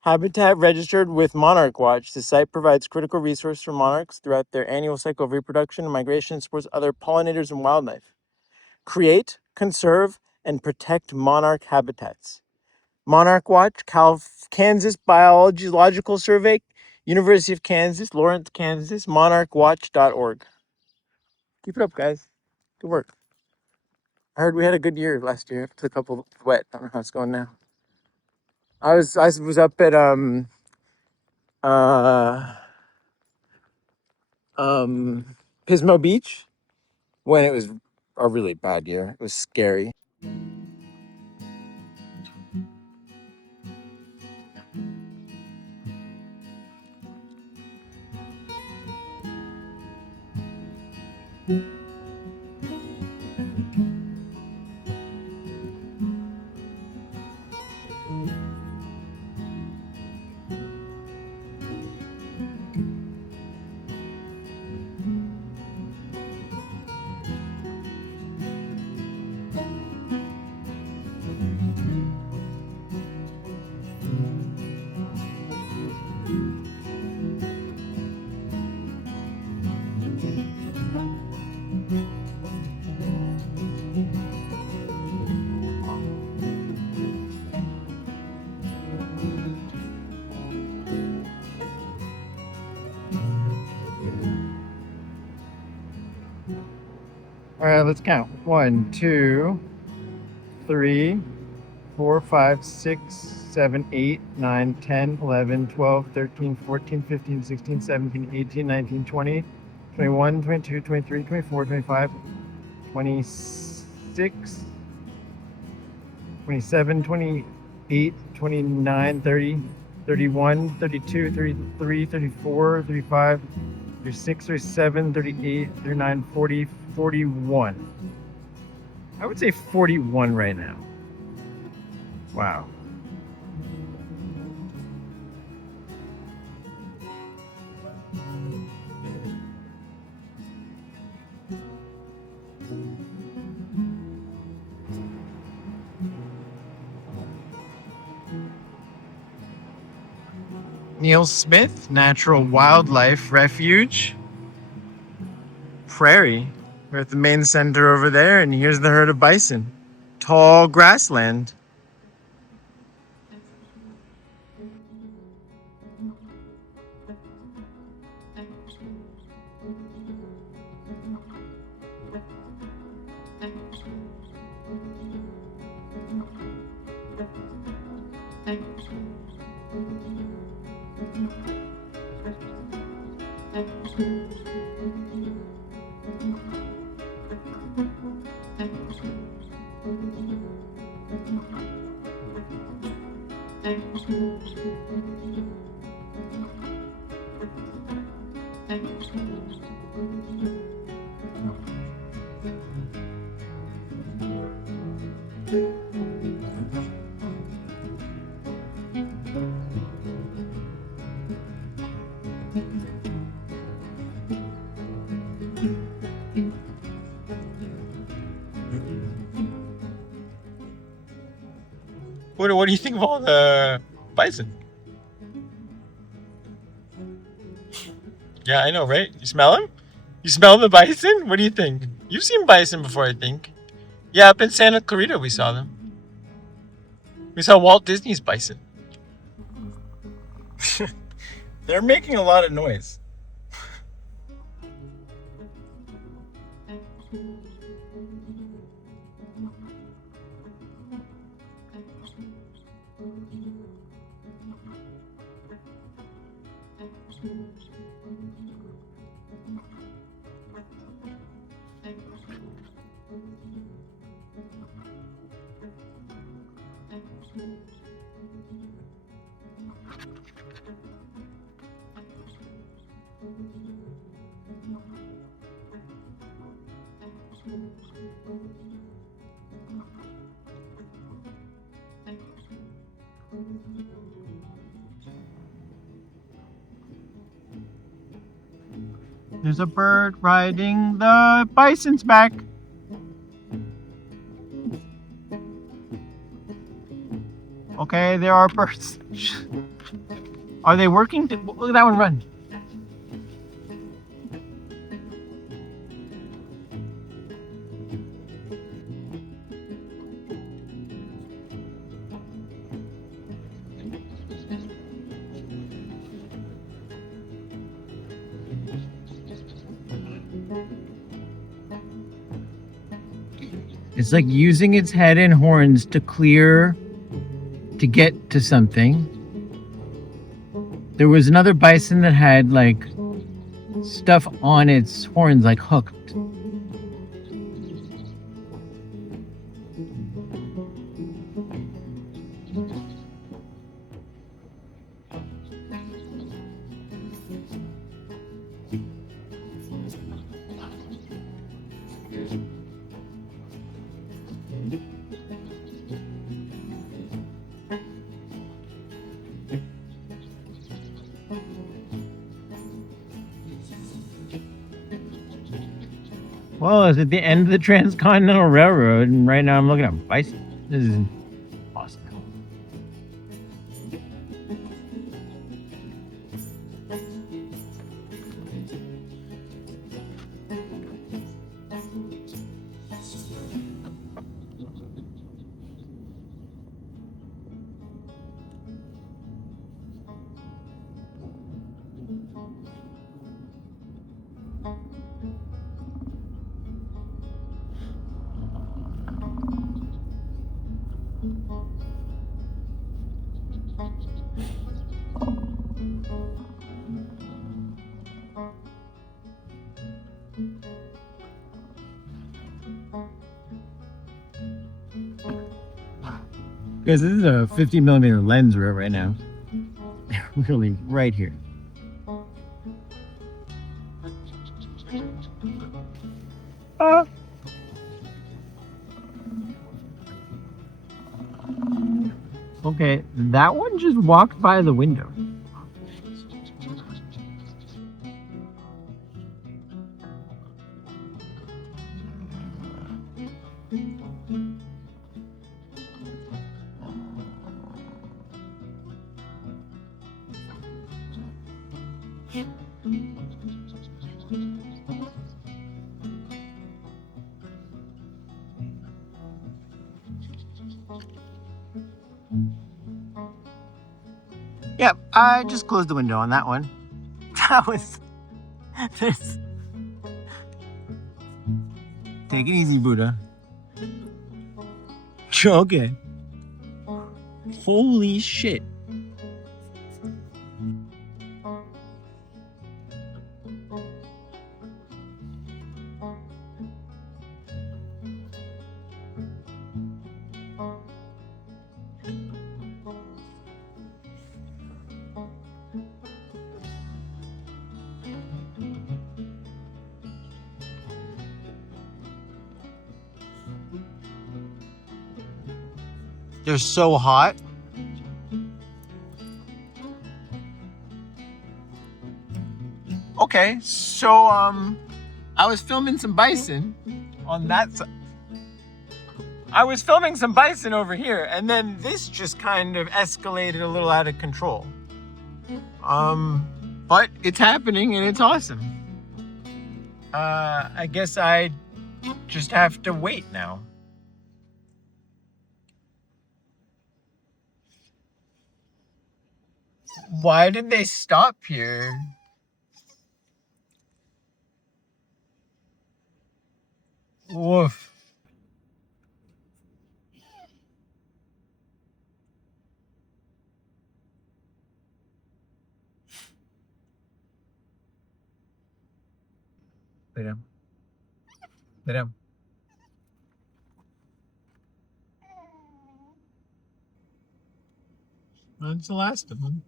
Habitat registered with Monarch Watch, the site provides critical resource for monarchs throughout their annual cycle of reproduction and migration and supports other pollinators and wildlife. Create, conserve, and protect monarch habitats. Monarch Watch, Kansas Biological Survey, University of Kansas, Lawrence, Kansas, monarchwatch.org. Keep it up, guys. Good work. I heard we had a good year last year. It took a couple wet. I don't know how it's going now. I was up at Pismo Beach when it was a really bad year. It was scary. All right, let's count. 1, 2, 3, 4, 5, 6, 7, 8, 9, 10, 11, 12, 13, 14, 15, 16, 17, 18, 19, 20, 21, 22, 23, 24, 25, 26, 27, 28, 29, 30, 31, 32, 33, 34, 35, 36, 37, 38, 39, 40, 41. I would say 41 right now. Wow. Smith National Wildlife Refuge, Prairie. We're at the main center over there, and here's the herd of bison. Tall grassland. What do you think of all the bison? Yeah, I know, right? You smell them? You smell the bison? What do you think? You've seen bison before, I think. Yeah, up in Santa Clarita we saw them. We saw Walt Disney's bison. They're making a lot of noise. There's a bird riding the bison's back. Okay, there are birds. Are they working? Look at that one run. It's like using its head and horns to get to something. There was another bison that had like stuff on its horns, like hooked. Well, it's at the end of the Transcontinental Railroad, and right now I'm looking at bison. This is awesome. Guys, this is a 50mm lens we're at right now. Really, right here. Okay, that one just walked by the window. Yep, I just closed the window on that one. That was... this. Take it easy, Buddha. Okay. Holy shit. They're so hot. Okay, so I was filming some bison on that side. I was filming some bison over here, and then this just kind of escalated a little out of control. But it's happening and it's awesome. I guess I just have to wait now. Why did they stop here? Woof. Lay down. Lay down. That's the last of them.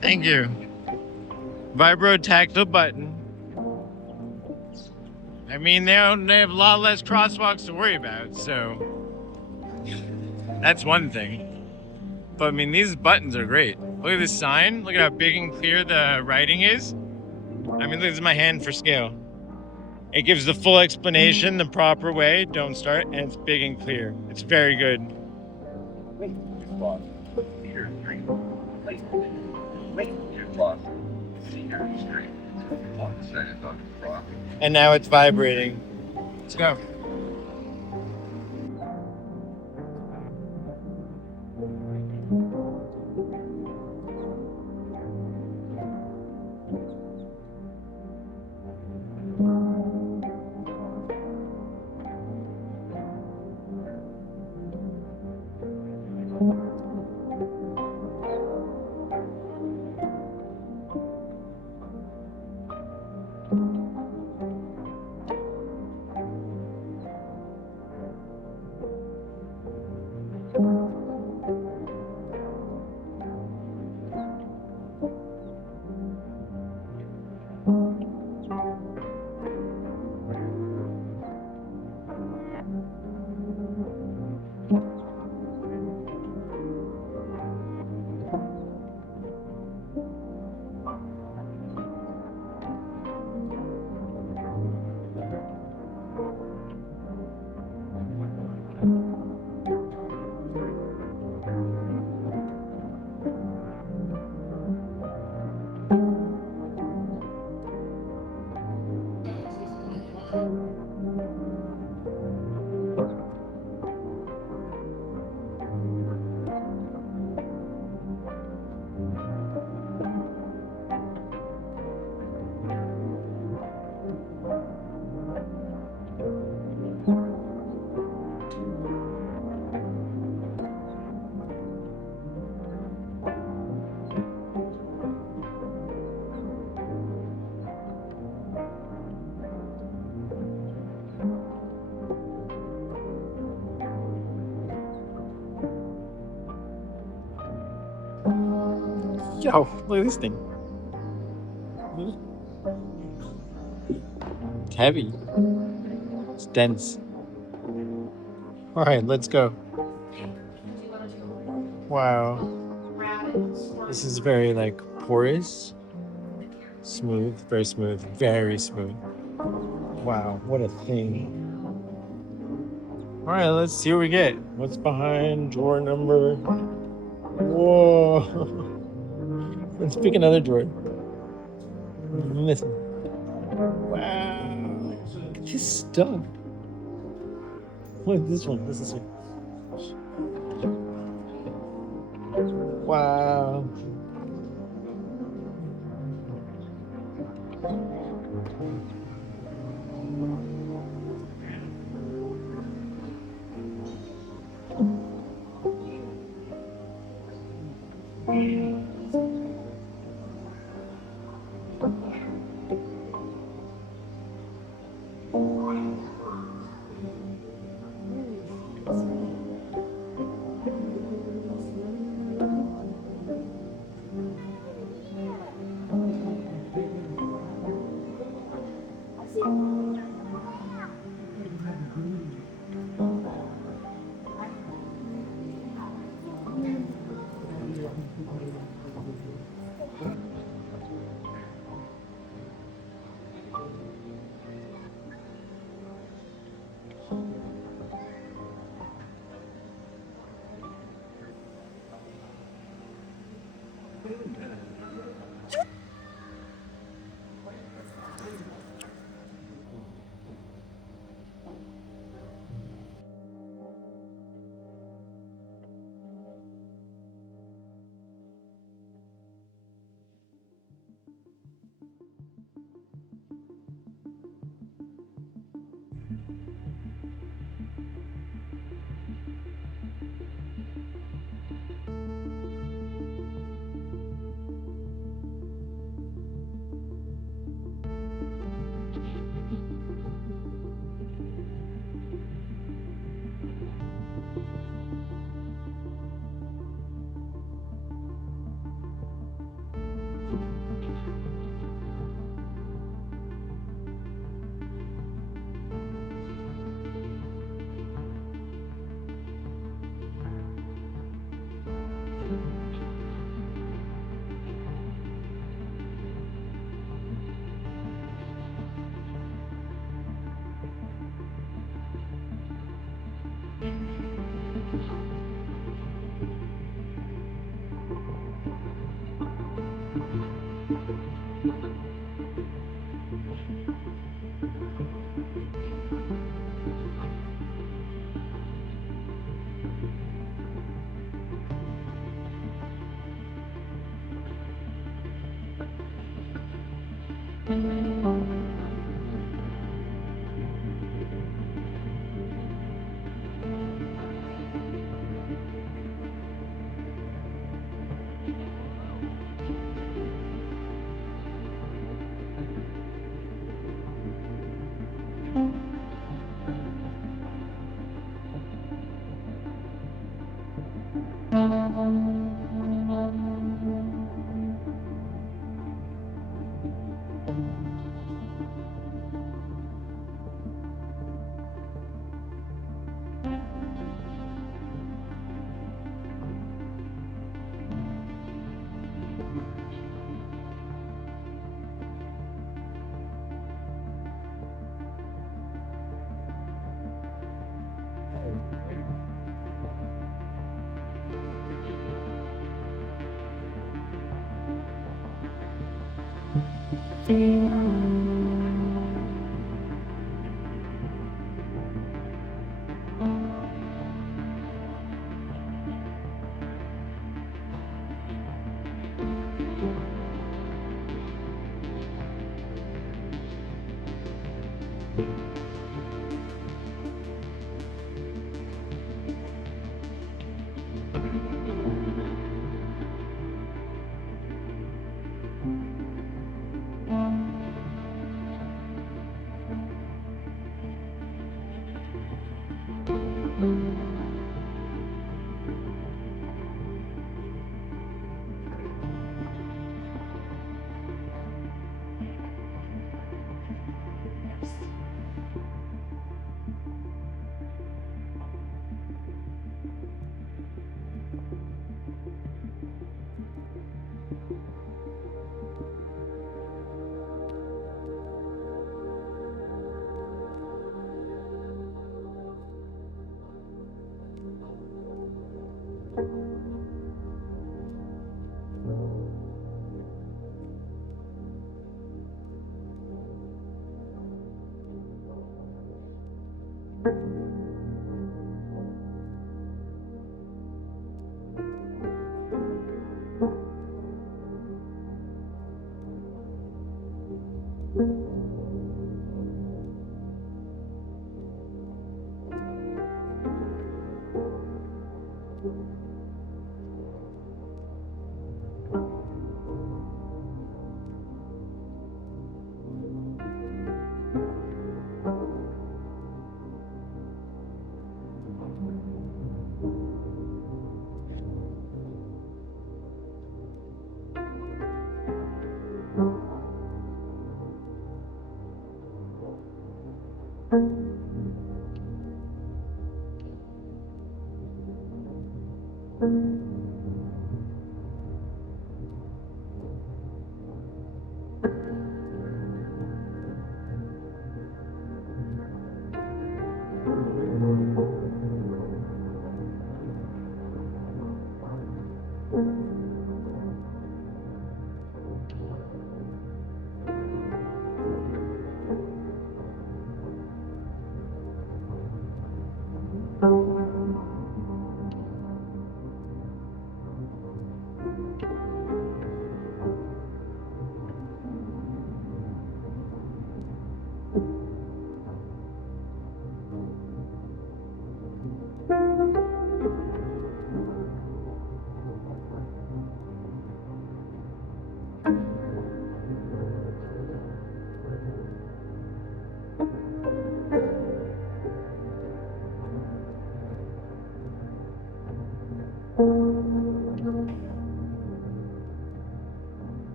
Thank you. Vibro tactile button. I mean, they have a lot less crosswalks to worry about, so that's one thing. But I mean, these buttons are great. Look at this sign. Look at how big and clear the writing is. I mean, this is my hand for scale. It gives the full explanation the proper way. Don't start, and it's big and clear. It's very good. And now it's vibrating. Let's go. Yo, look at this thing. It's heavy. It's dense. All right, let's go. Wow. This is very like porous, smooth, very smooth, very smooth. Wow, what a thing. All right, let's see what we get. What's behind drawer number? Whoa. Let's pick another drawer. Listen. Wow. His stuff. What's this one? What's this one? Wow.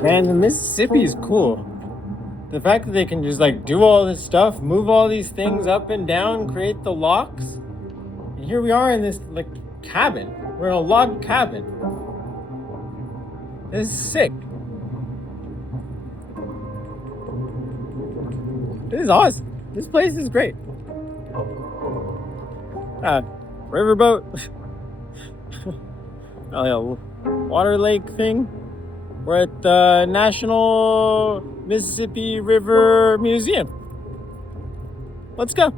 Man, the Mississippi is cool. The fact that they can just like do all this stuff, move all these things up and down, create the locks. And here we are in this like cabin. We're in a log cabin. This is sick. This is awesome. This place is great. Riverboat. Oh, yeah, water lake thing. We're at the National Mississippi River Museum. Let's go.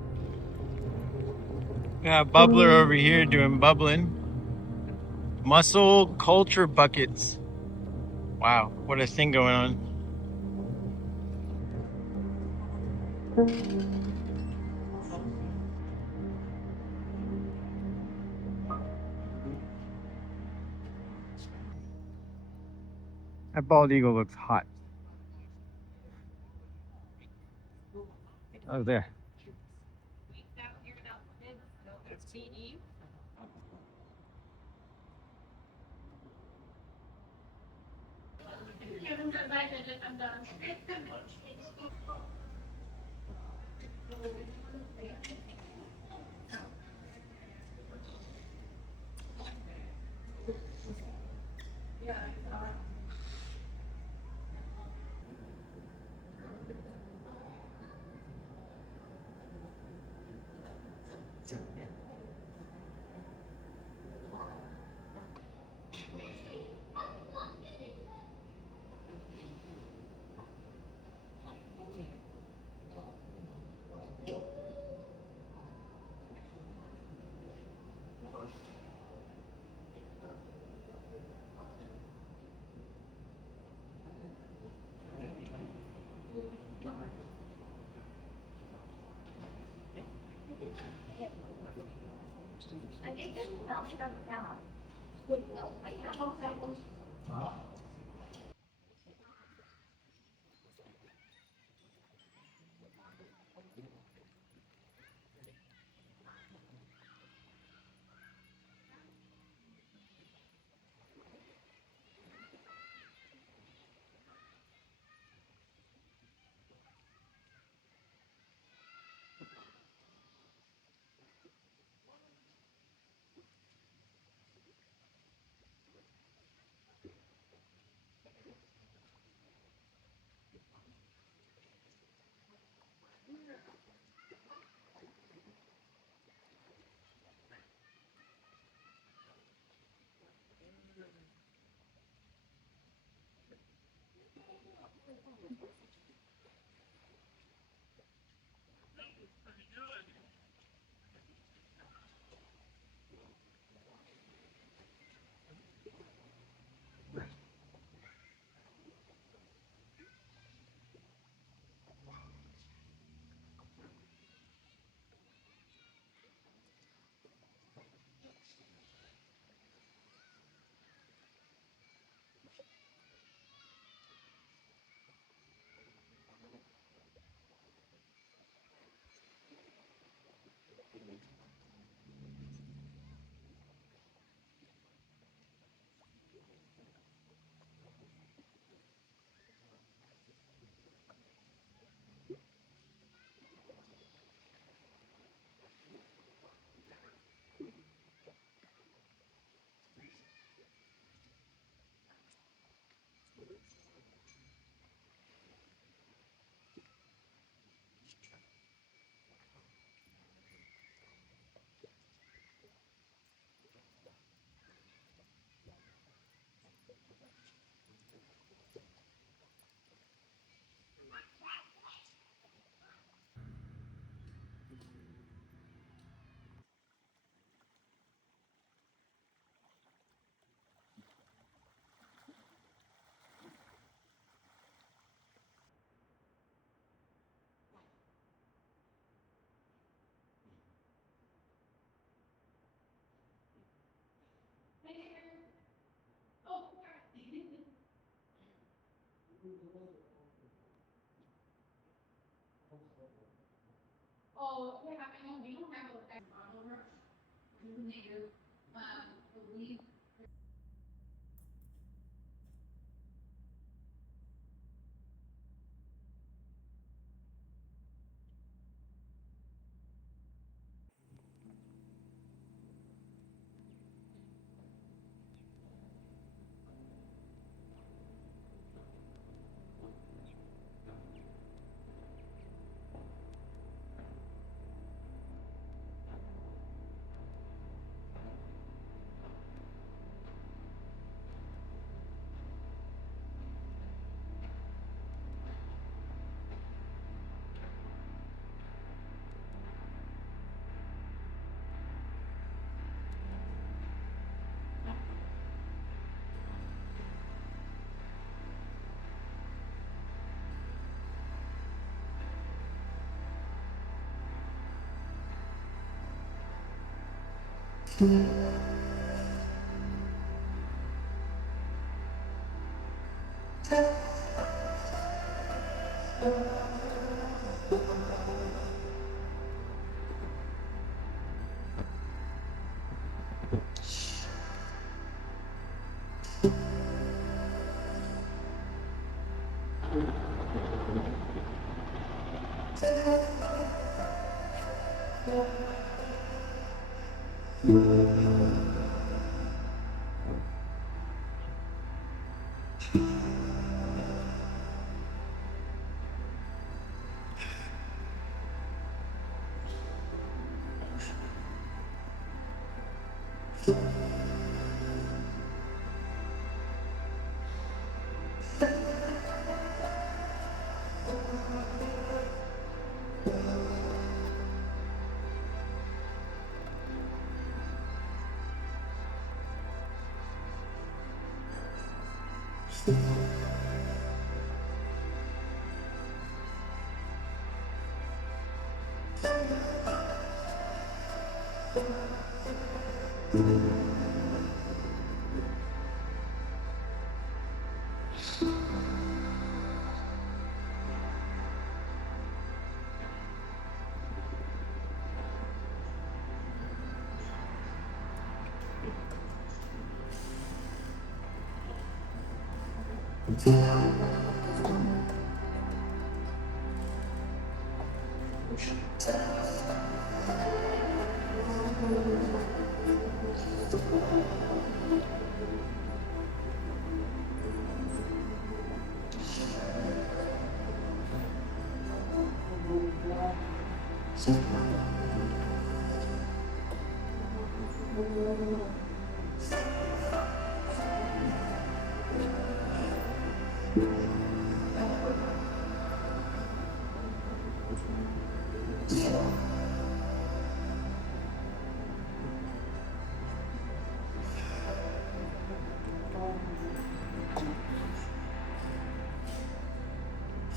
Got Bubbler over here doing bubbling. Mussel culture buckets. Wow, what a thing going on. That bald eagle looks hot. Oh, there. Oh, yeah, I know we don't have a model. Native, believe.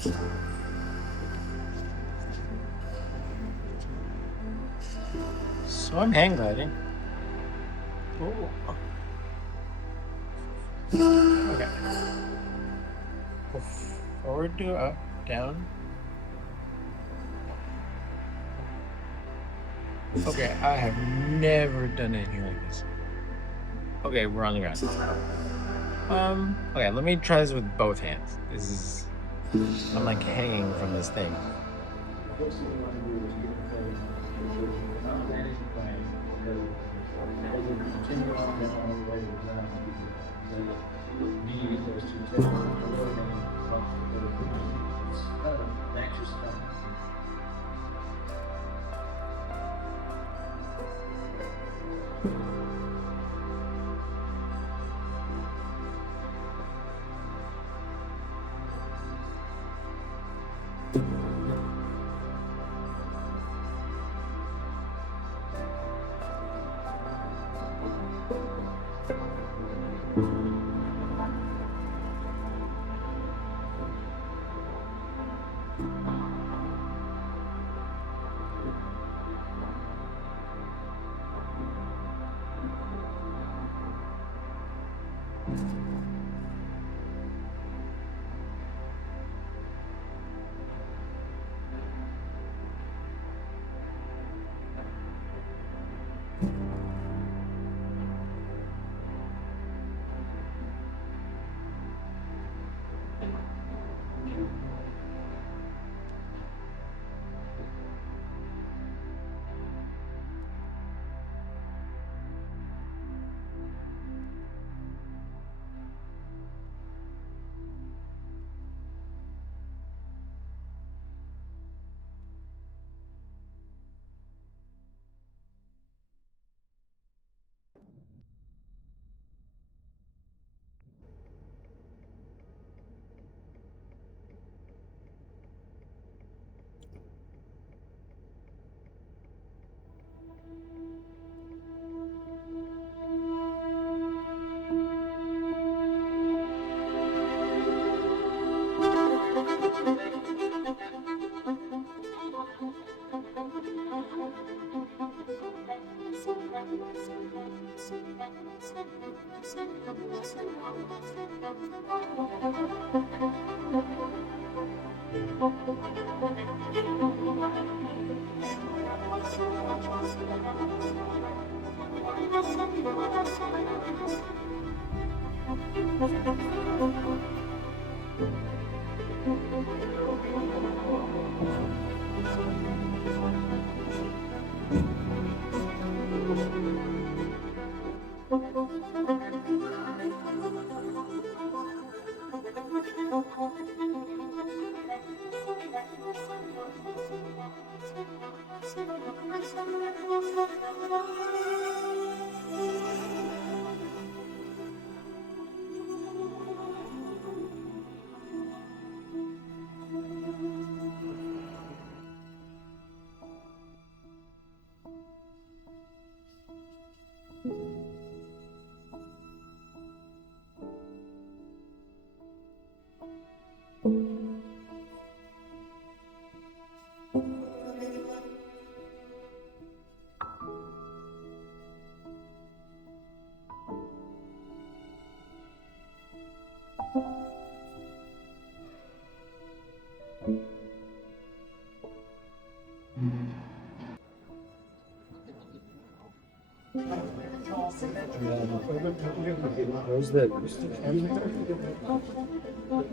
So I'm hang gliding. Ooh. Okay. Go forward to up, down. Okay, I have never done anything like this. Okay, we're on the ground. Okay, let me try this with both hands. This is, I'm like hanging from this thing.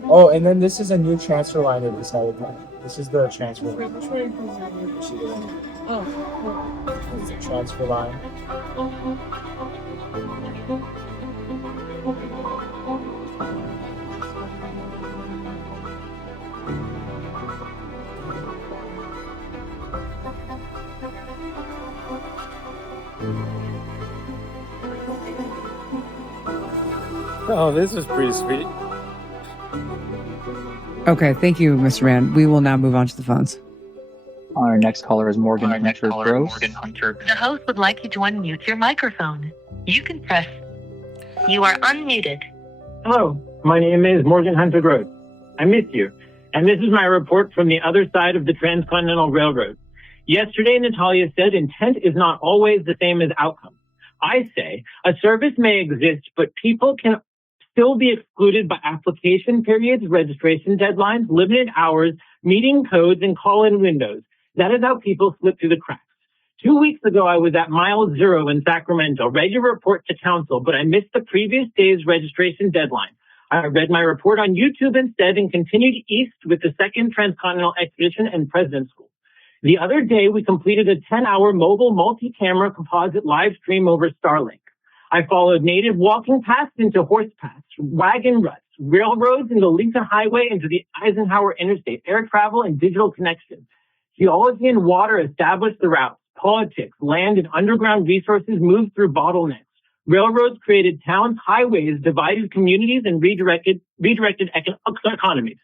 Oh, and then this is a new transfer line they decided on. This is the transfer line. It's a transfer line. Oh, this was pretty sweet. Okay, thank you, Mr. Mann. We will now move on to the phones. Our next caller is Morgan Hunter Gross. The host would like you to unmute your microphone. You can press. You are unmuted. Hello, my name is Morgan Hunter Gross. I miss you. And this is my report from the other side of the Transcontinental Railroad. Yesterday, Natalia said intent is not always the same as outcome. I say a service may exist, but people can still be excluded by application periods, registration deadlines, limited hours, meeting codes, and call-in windows. That is how people slip through the cracks. 2 weeks ago, I was at mile 0 in Sacramento, ready to report to council, but I missed the previous day's registration deadline. I read my report on YouTube instead and continued east with the second Transcontinental Expedition and President's School. The other day, we completed a 10-hour mobile multi-camera composite live stream over Starlink. I followed native walking paths into horse paths, wagon ruts, railroads into Lincoln Highway into the Eisenhower Interstate, air travel and digital connections. Geology and water established the routes. Politics, land, and underground resources moved through bottlenecks. Railroads created towns, highways, divided communities, and redirected economies.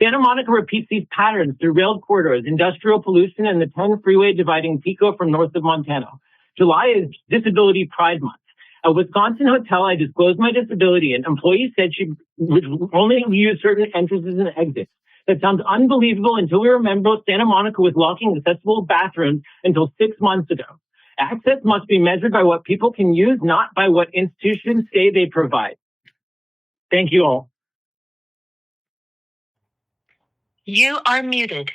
Santa Monica repeats these patterns through railed corridors, industrial pollution, and the 10 freeway dividing Pico from north of Montana. July is Disability Pride Month. At a Wisconsin hotel, I disclosed my disability, and employees said she would only use certain entrances and exits. That sounds unbelievable until we remember Santa Monica was locking accessible bathrooms until 6 months ago. Access must be measured by what people can use, not by what institutions say they provide. Thank you all. You are muted.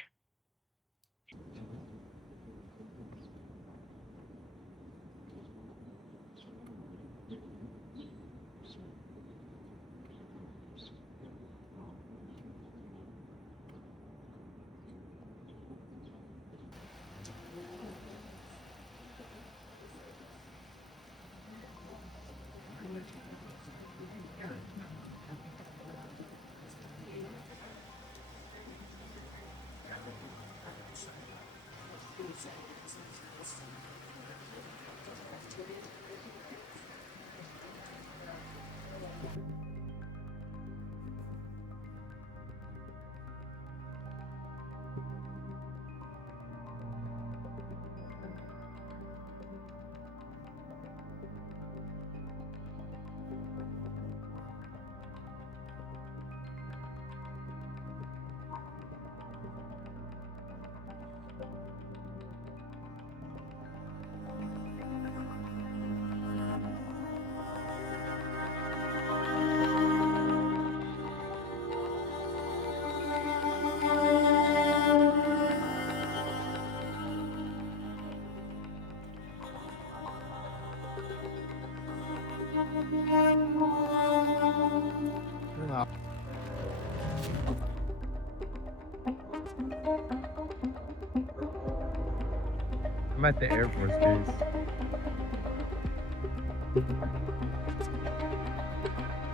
I'm at the Air Force Base.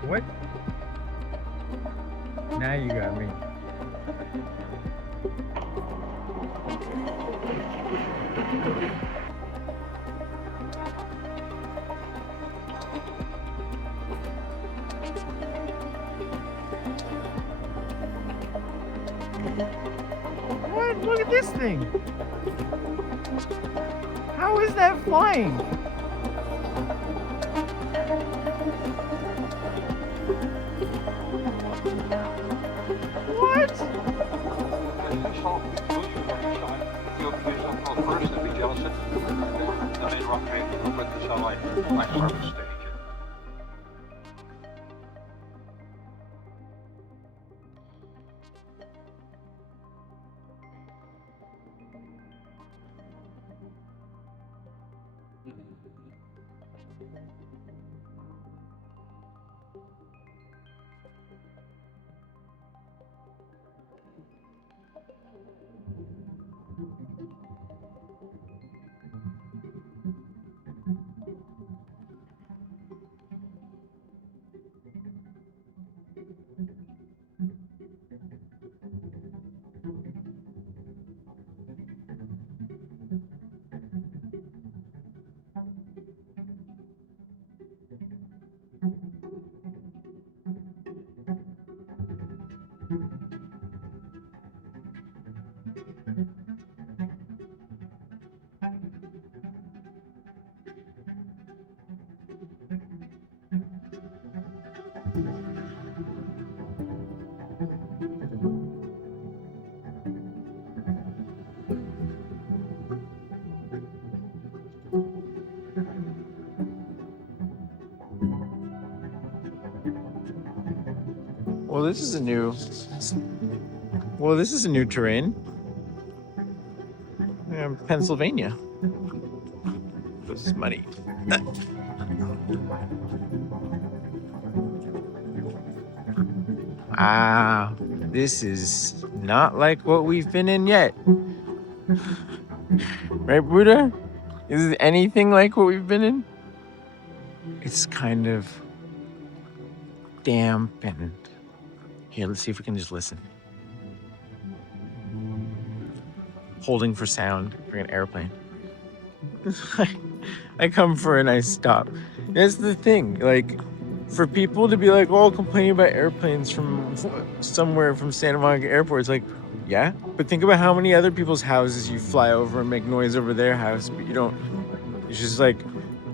What? Now you got me. What? Look at this thing. How is that flying? What? Well, this is a new terrain. Pennsylvania. This is muddy. Wow, this is not like what we've been in yet. Right, Buddha? Is it anything like what we've been in? It's kind of damp and... Here, let's see if we can just listen. Holding for sound for an airplane. I come for a nice stop. That's the thing, like, for people to be like, oh, complaining about airplanes from somewhere from Santa Monica Airport, it's like, yeah, but think about how many other people's houses you fly over and make noise over their house, but you don't. It's just like,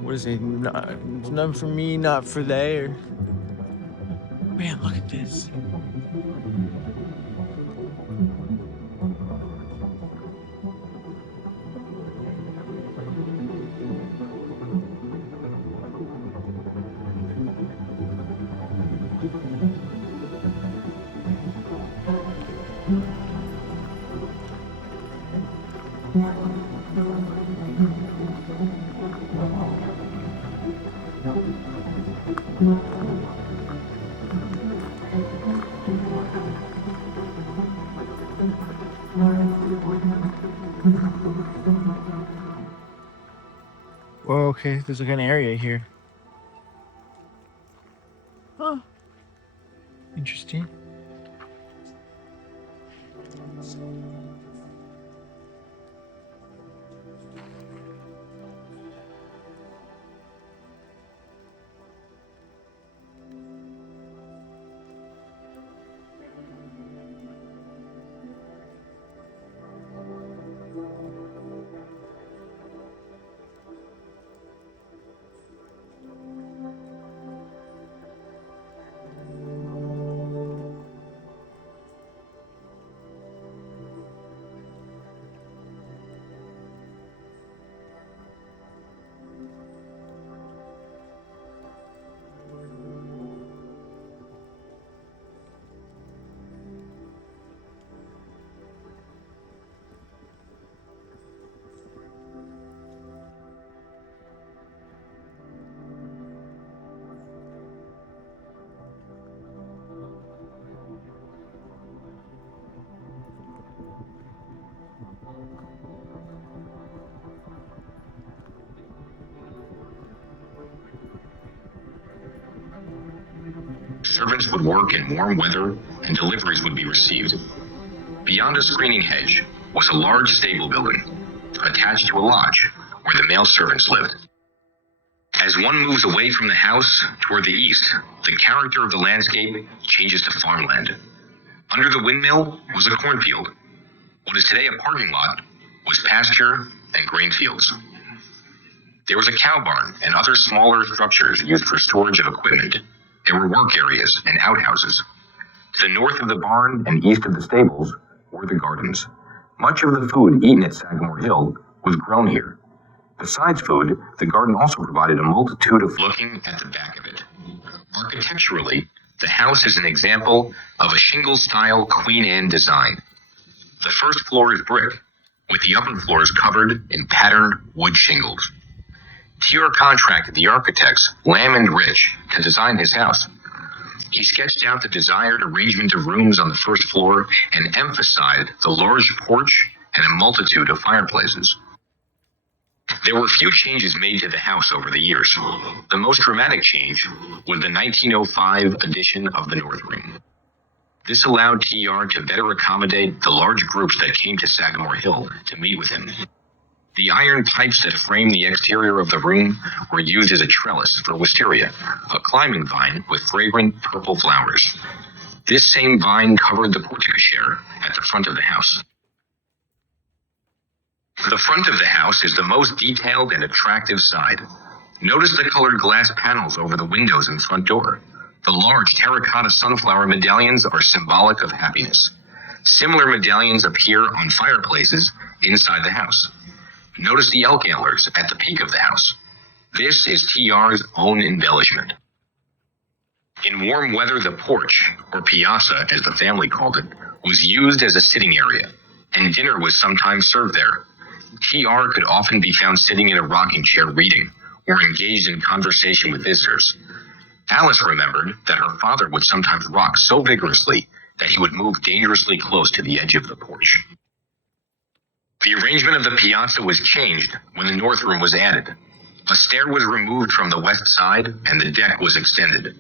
what is it? None for me, not for they. Or... Man, look at this. Whoa, okay, there's like an area here. Huh. Interesting. Servants would work in warm weather and deliveries would be received. Beyond a screening hedge was a large stable building, attached to a lodge where the male servants lived. As one moves away from the house toward the east, the character of the landscape changes to farmland. Under the windmill was a cornfield. What is today a parking lot was pasture and grain fields. There was a cow barn and other smaller structures used for storage of equipment. There were work areas and outhouses. To the north of the barn and east of the stables were the gardens. Much of the food eaten at Sagamore Hill was grown here. Besides food, the garden also provided a multitude of... Looking at the back of it. Architecturally, the house is an example of a shingle-style Queen Anne design. The first floor is brick, with the upper floors covered in patterned wood shingles. Theodore contracted the architects, Lamb and Rich, to design his house. He sketched out the desired arrangement of rooms on the first floor and emphasized the large porch and a multitude of fireplaces. There were few changes made to the house over the years. The most dramatic change was the 1905 addition of the North Room. This allowed TR to better accommodate the large groups that came to Sagamore Hill to meet with him. The iron pipes that framed the exterior of the room were used as a trellis for wisteria, a climbing vine with fragrant purple flowers. This same vine covered the portico at the front of the house. The front of the house is the most detailed and attractive side. Notice the colored glass panels over the windows and front door. The large terracotta sunflower medallions are symbolic of happiness. Similar medallions appear on fireplaces inside the house. Notice the elk antlers at the peak of the house. This is TR's own embellishment. In warm weather, the porch, or piazza as the family called it, was used as a sitting area, and dinner was sometimes served there. TR could often be found sitting in a rocking chair reading, or engaged in conversation with visitors. Alice remembered that her father would sometimes rock so vigorously that he would move dangerously close to the edge of the porch. The arrangement of the piazza was changed when the north room was added. A stair was removed from the west side and the deck was extended.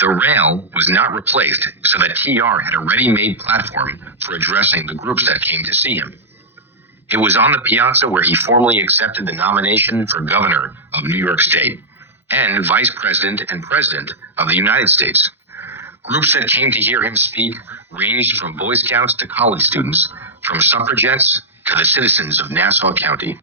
The rail was not replaced, so that TR had a ready-made platform for addressing the groups that came to see him. It was on the piazza where he formally accepted the nomination for governor of New York State and vice president and president of the United States. Groups that came to hear him speak ranged from Boy Scouts to college students, from suffragettes to the citizens of Nassau County.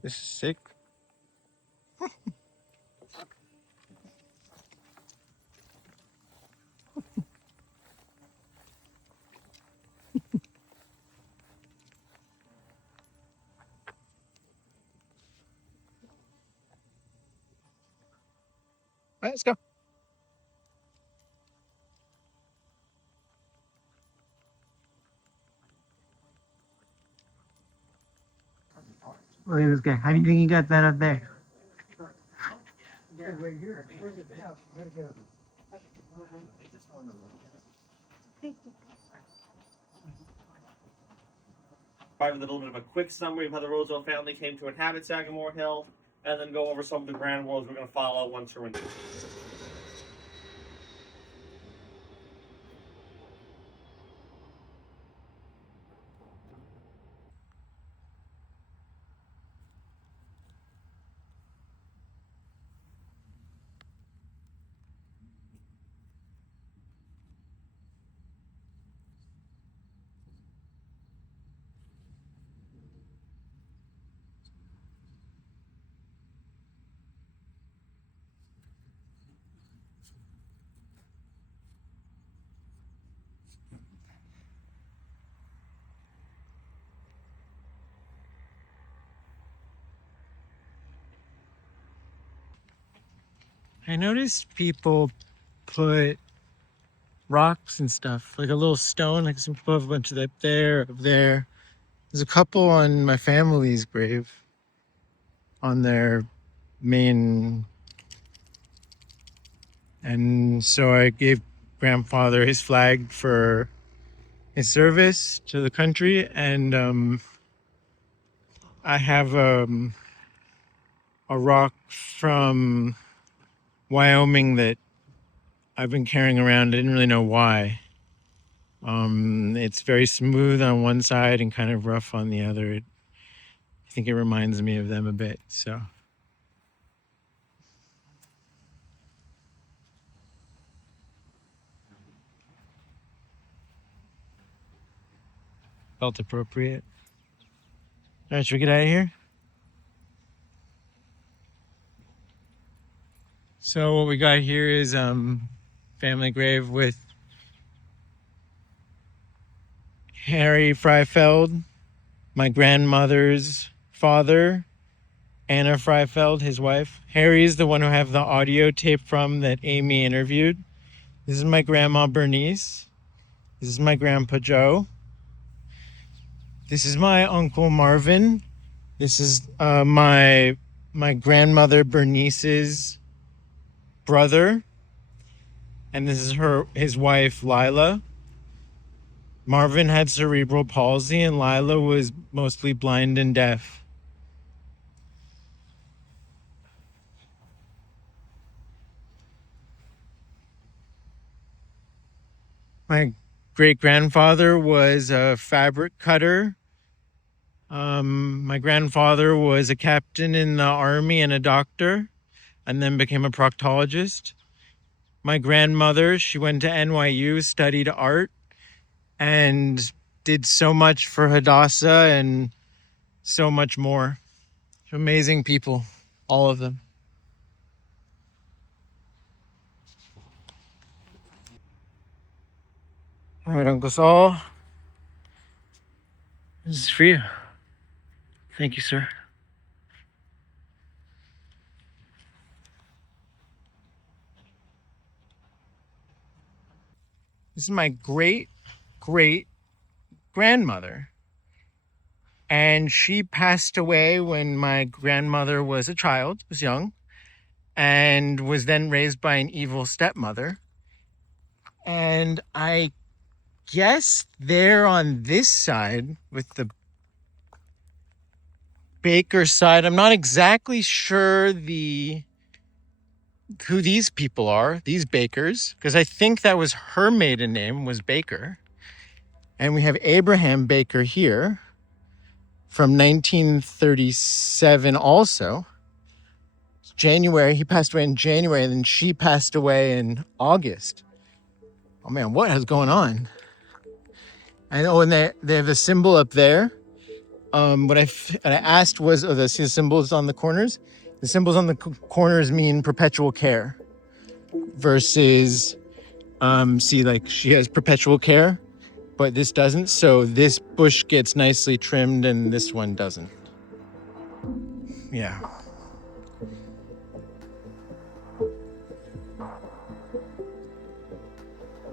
This is sick. All right, let's go. Look at this guy. How do you think you got that up there? Provide a little bit of a quick summary of how the Roosevelt family came to inhabit Sagamore Hill, and then go over some of the grand roads we're going to follow once we're in. I noticed people put rocks and stuff, like a little stone, like some people have a bunch of up there, up there. There's a couple on my family's grave on their main. And so I gave grandfather his flag for his service to the country. And I have a rock from Wyoming that I've been carrying around. I didn't really know why. It's very smooth on one side and kind of rough on the other. I think it reminds me of them a bit. So felt appropriate. All right, should we get out of here? So what we got here is family grave with Harry Freifeld, my grandmother's father, Anna Freifeld, his wife. Harry is the one who I have the audio tape from that Amy interviewed. This is my grandma Bernice. This is my grandpa Joe. This is my uncle Marvin. This is my grandmother Bernice's brother, and this is his wife Lila. Marvin had cerebral palsy, and Lila was mostly blind and deaf. My great-grandfather was a fabric cutter. My grandfather was a captain in the army and a doctor, and then became a proctologist. My grandmother, she went to NYU, studied art, and did so much for Hadassah and so much more. Amazing people, all of them. All right, Uncle Saul. This is for you. Thank you, sir. This is my great grandmother. And she passed away when my grandmother was a child, was young, and was then raised by an evil stepmother. And I guess there on this side with the Baker side, I'm not exactly sure who these people are, these Bakers, because I think that was her maiden name was Baker. And we have Abraham Baker here from 1937 also. January, he passed away in January, and then she passed away in August. Oh man, what is going on? And they have a symbol up there. What I asked was, see the symbols on the corners? The symbols on the corners mean perpetual care versus, see, like she has perpetual care, but this doesn't. So this bush gets nicely trimmed and this one doesn't. Yeah.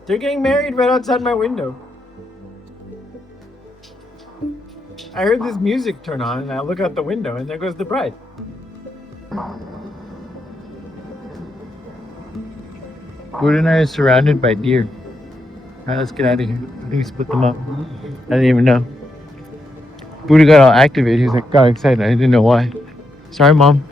They're getting married right outside my window. I heard this music turn on and I look out the window and there goes the bride. Wood and I are surrounded by deer. All right, let's get out of here. I think we split them up. I didn't even know. Buddha got all activated. He was like, got excited. I didn't know why. Sorry, Mom.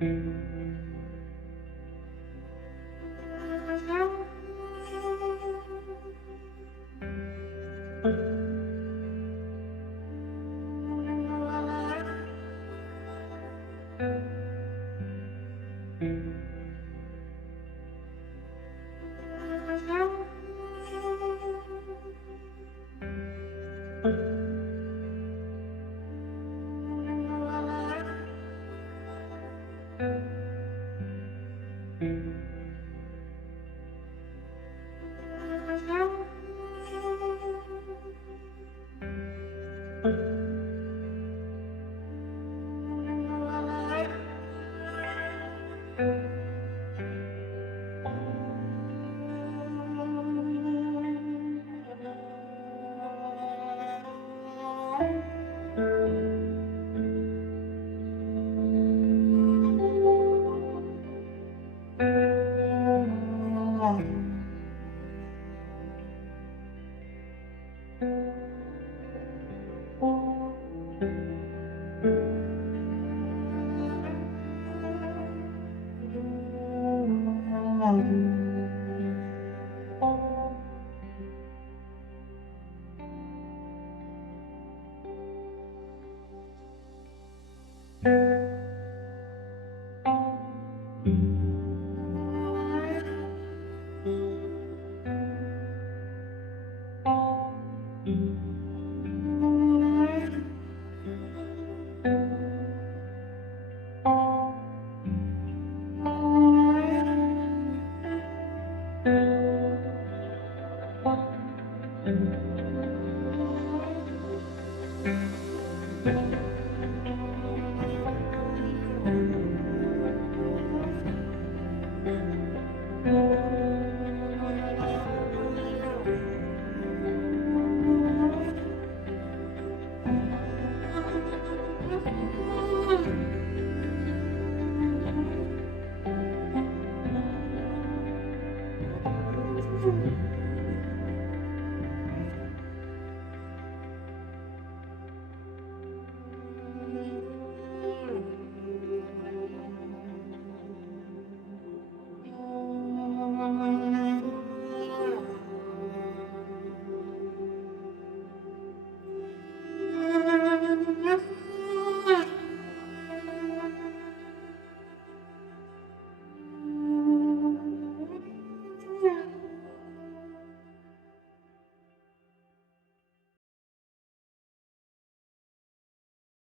Um,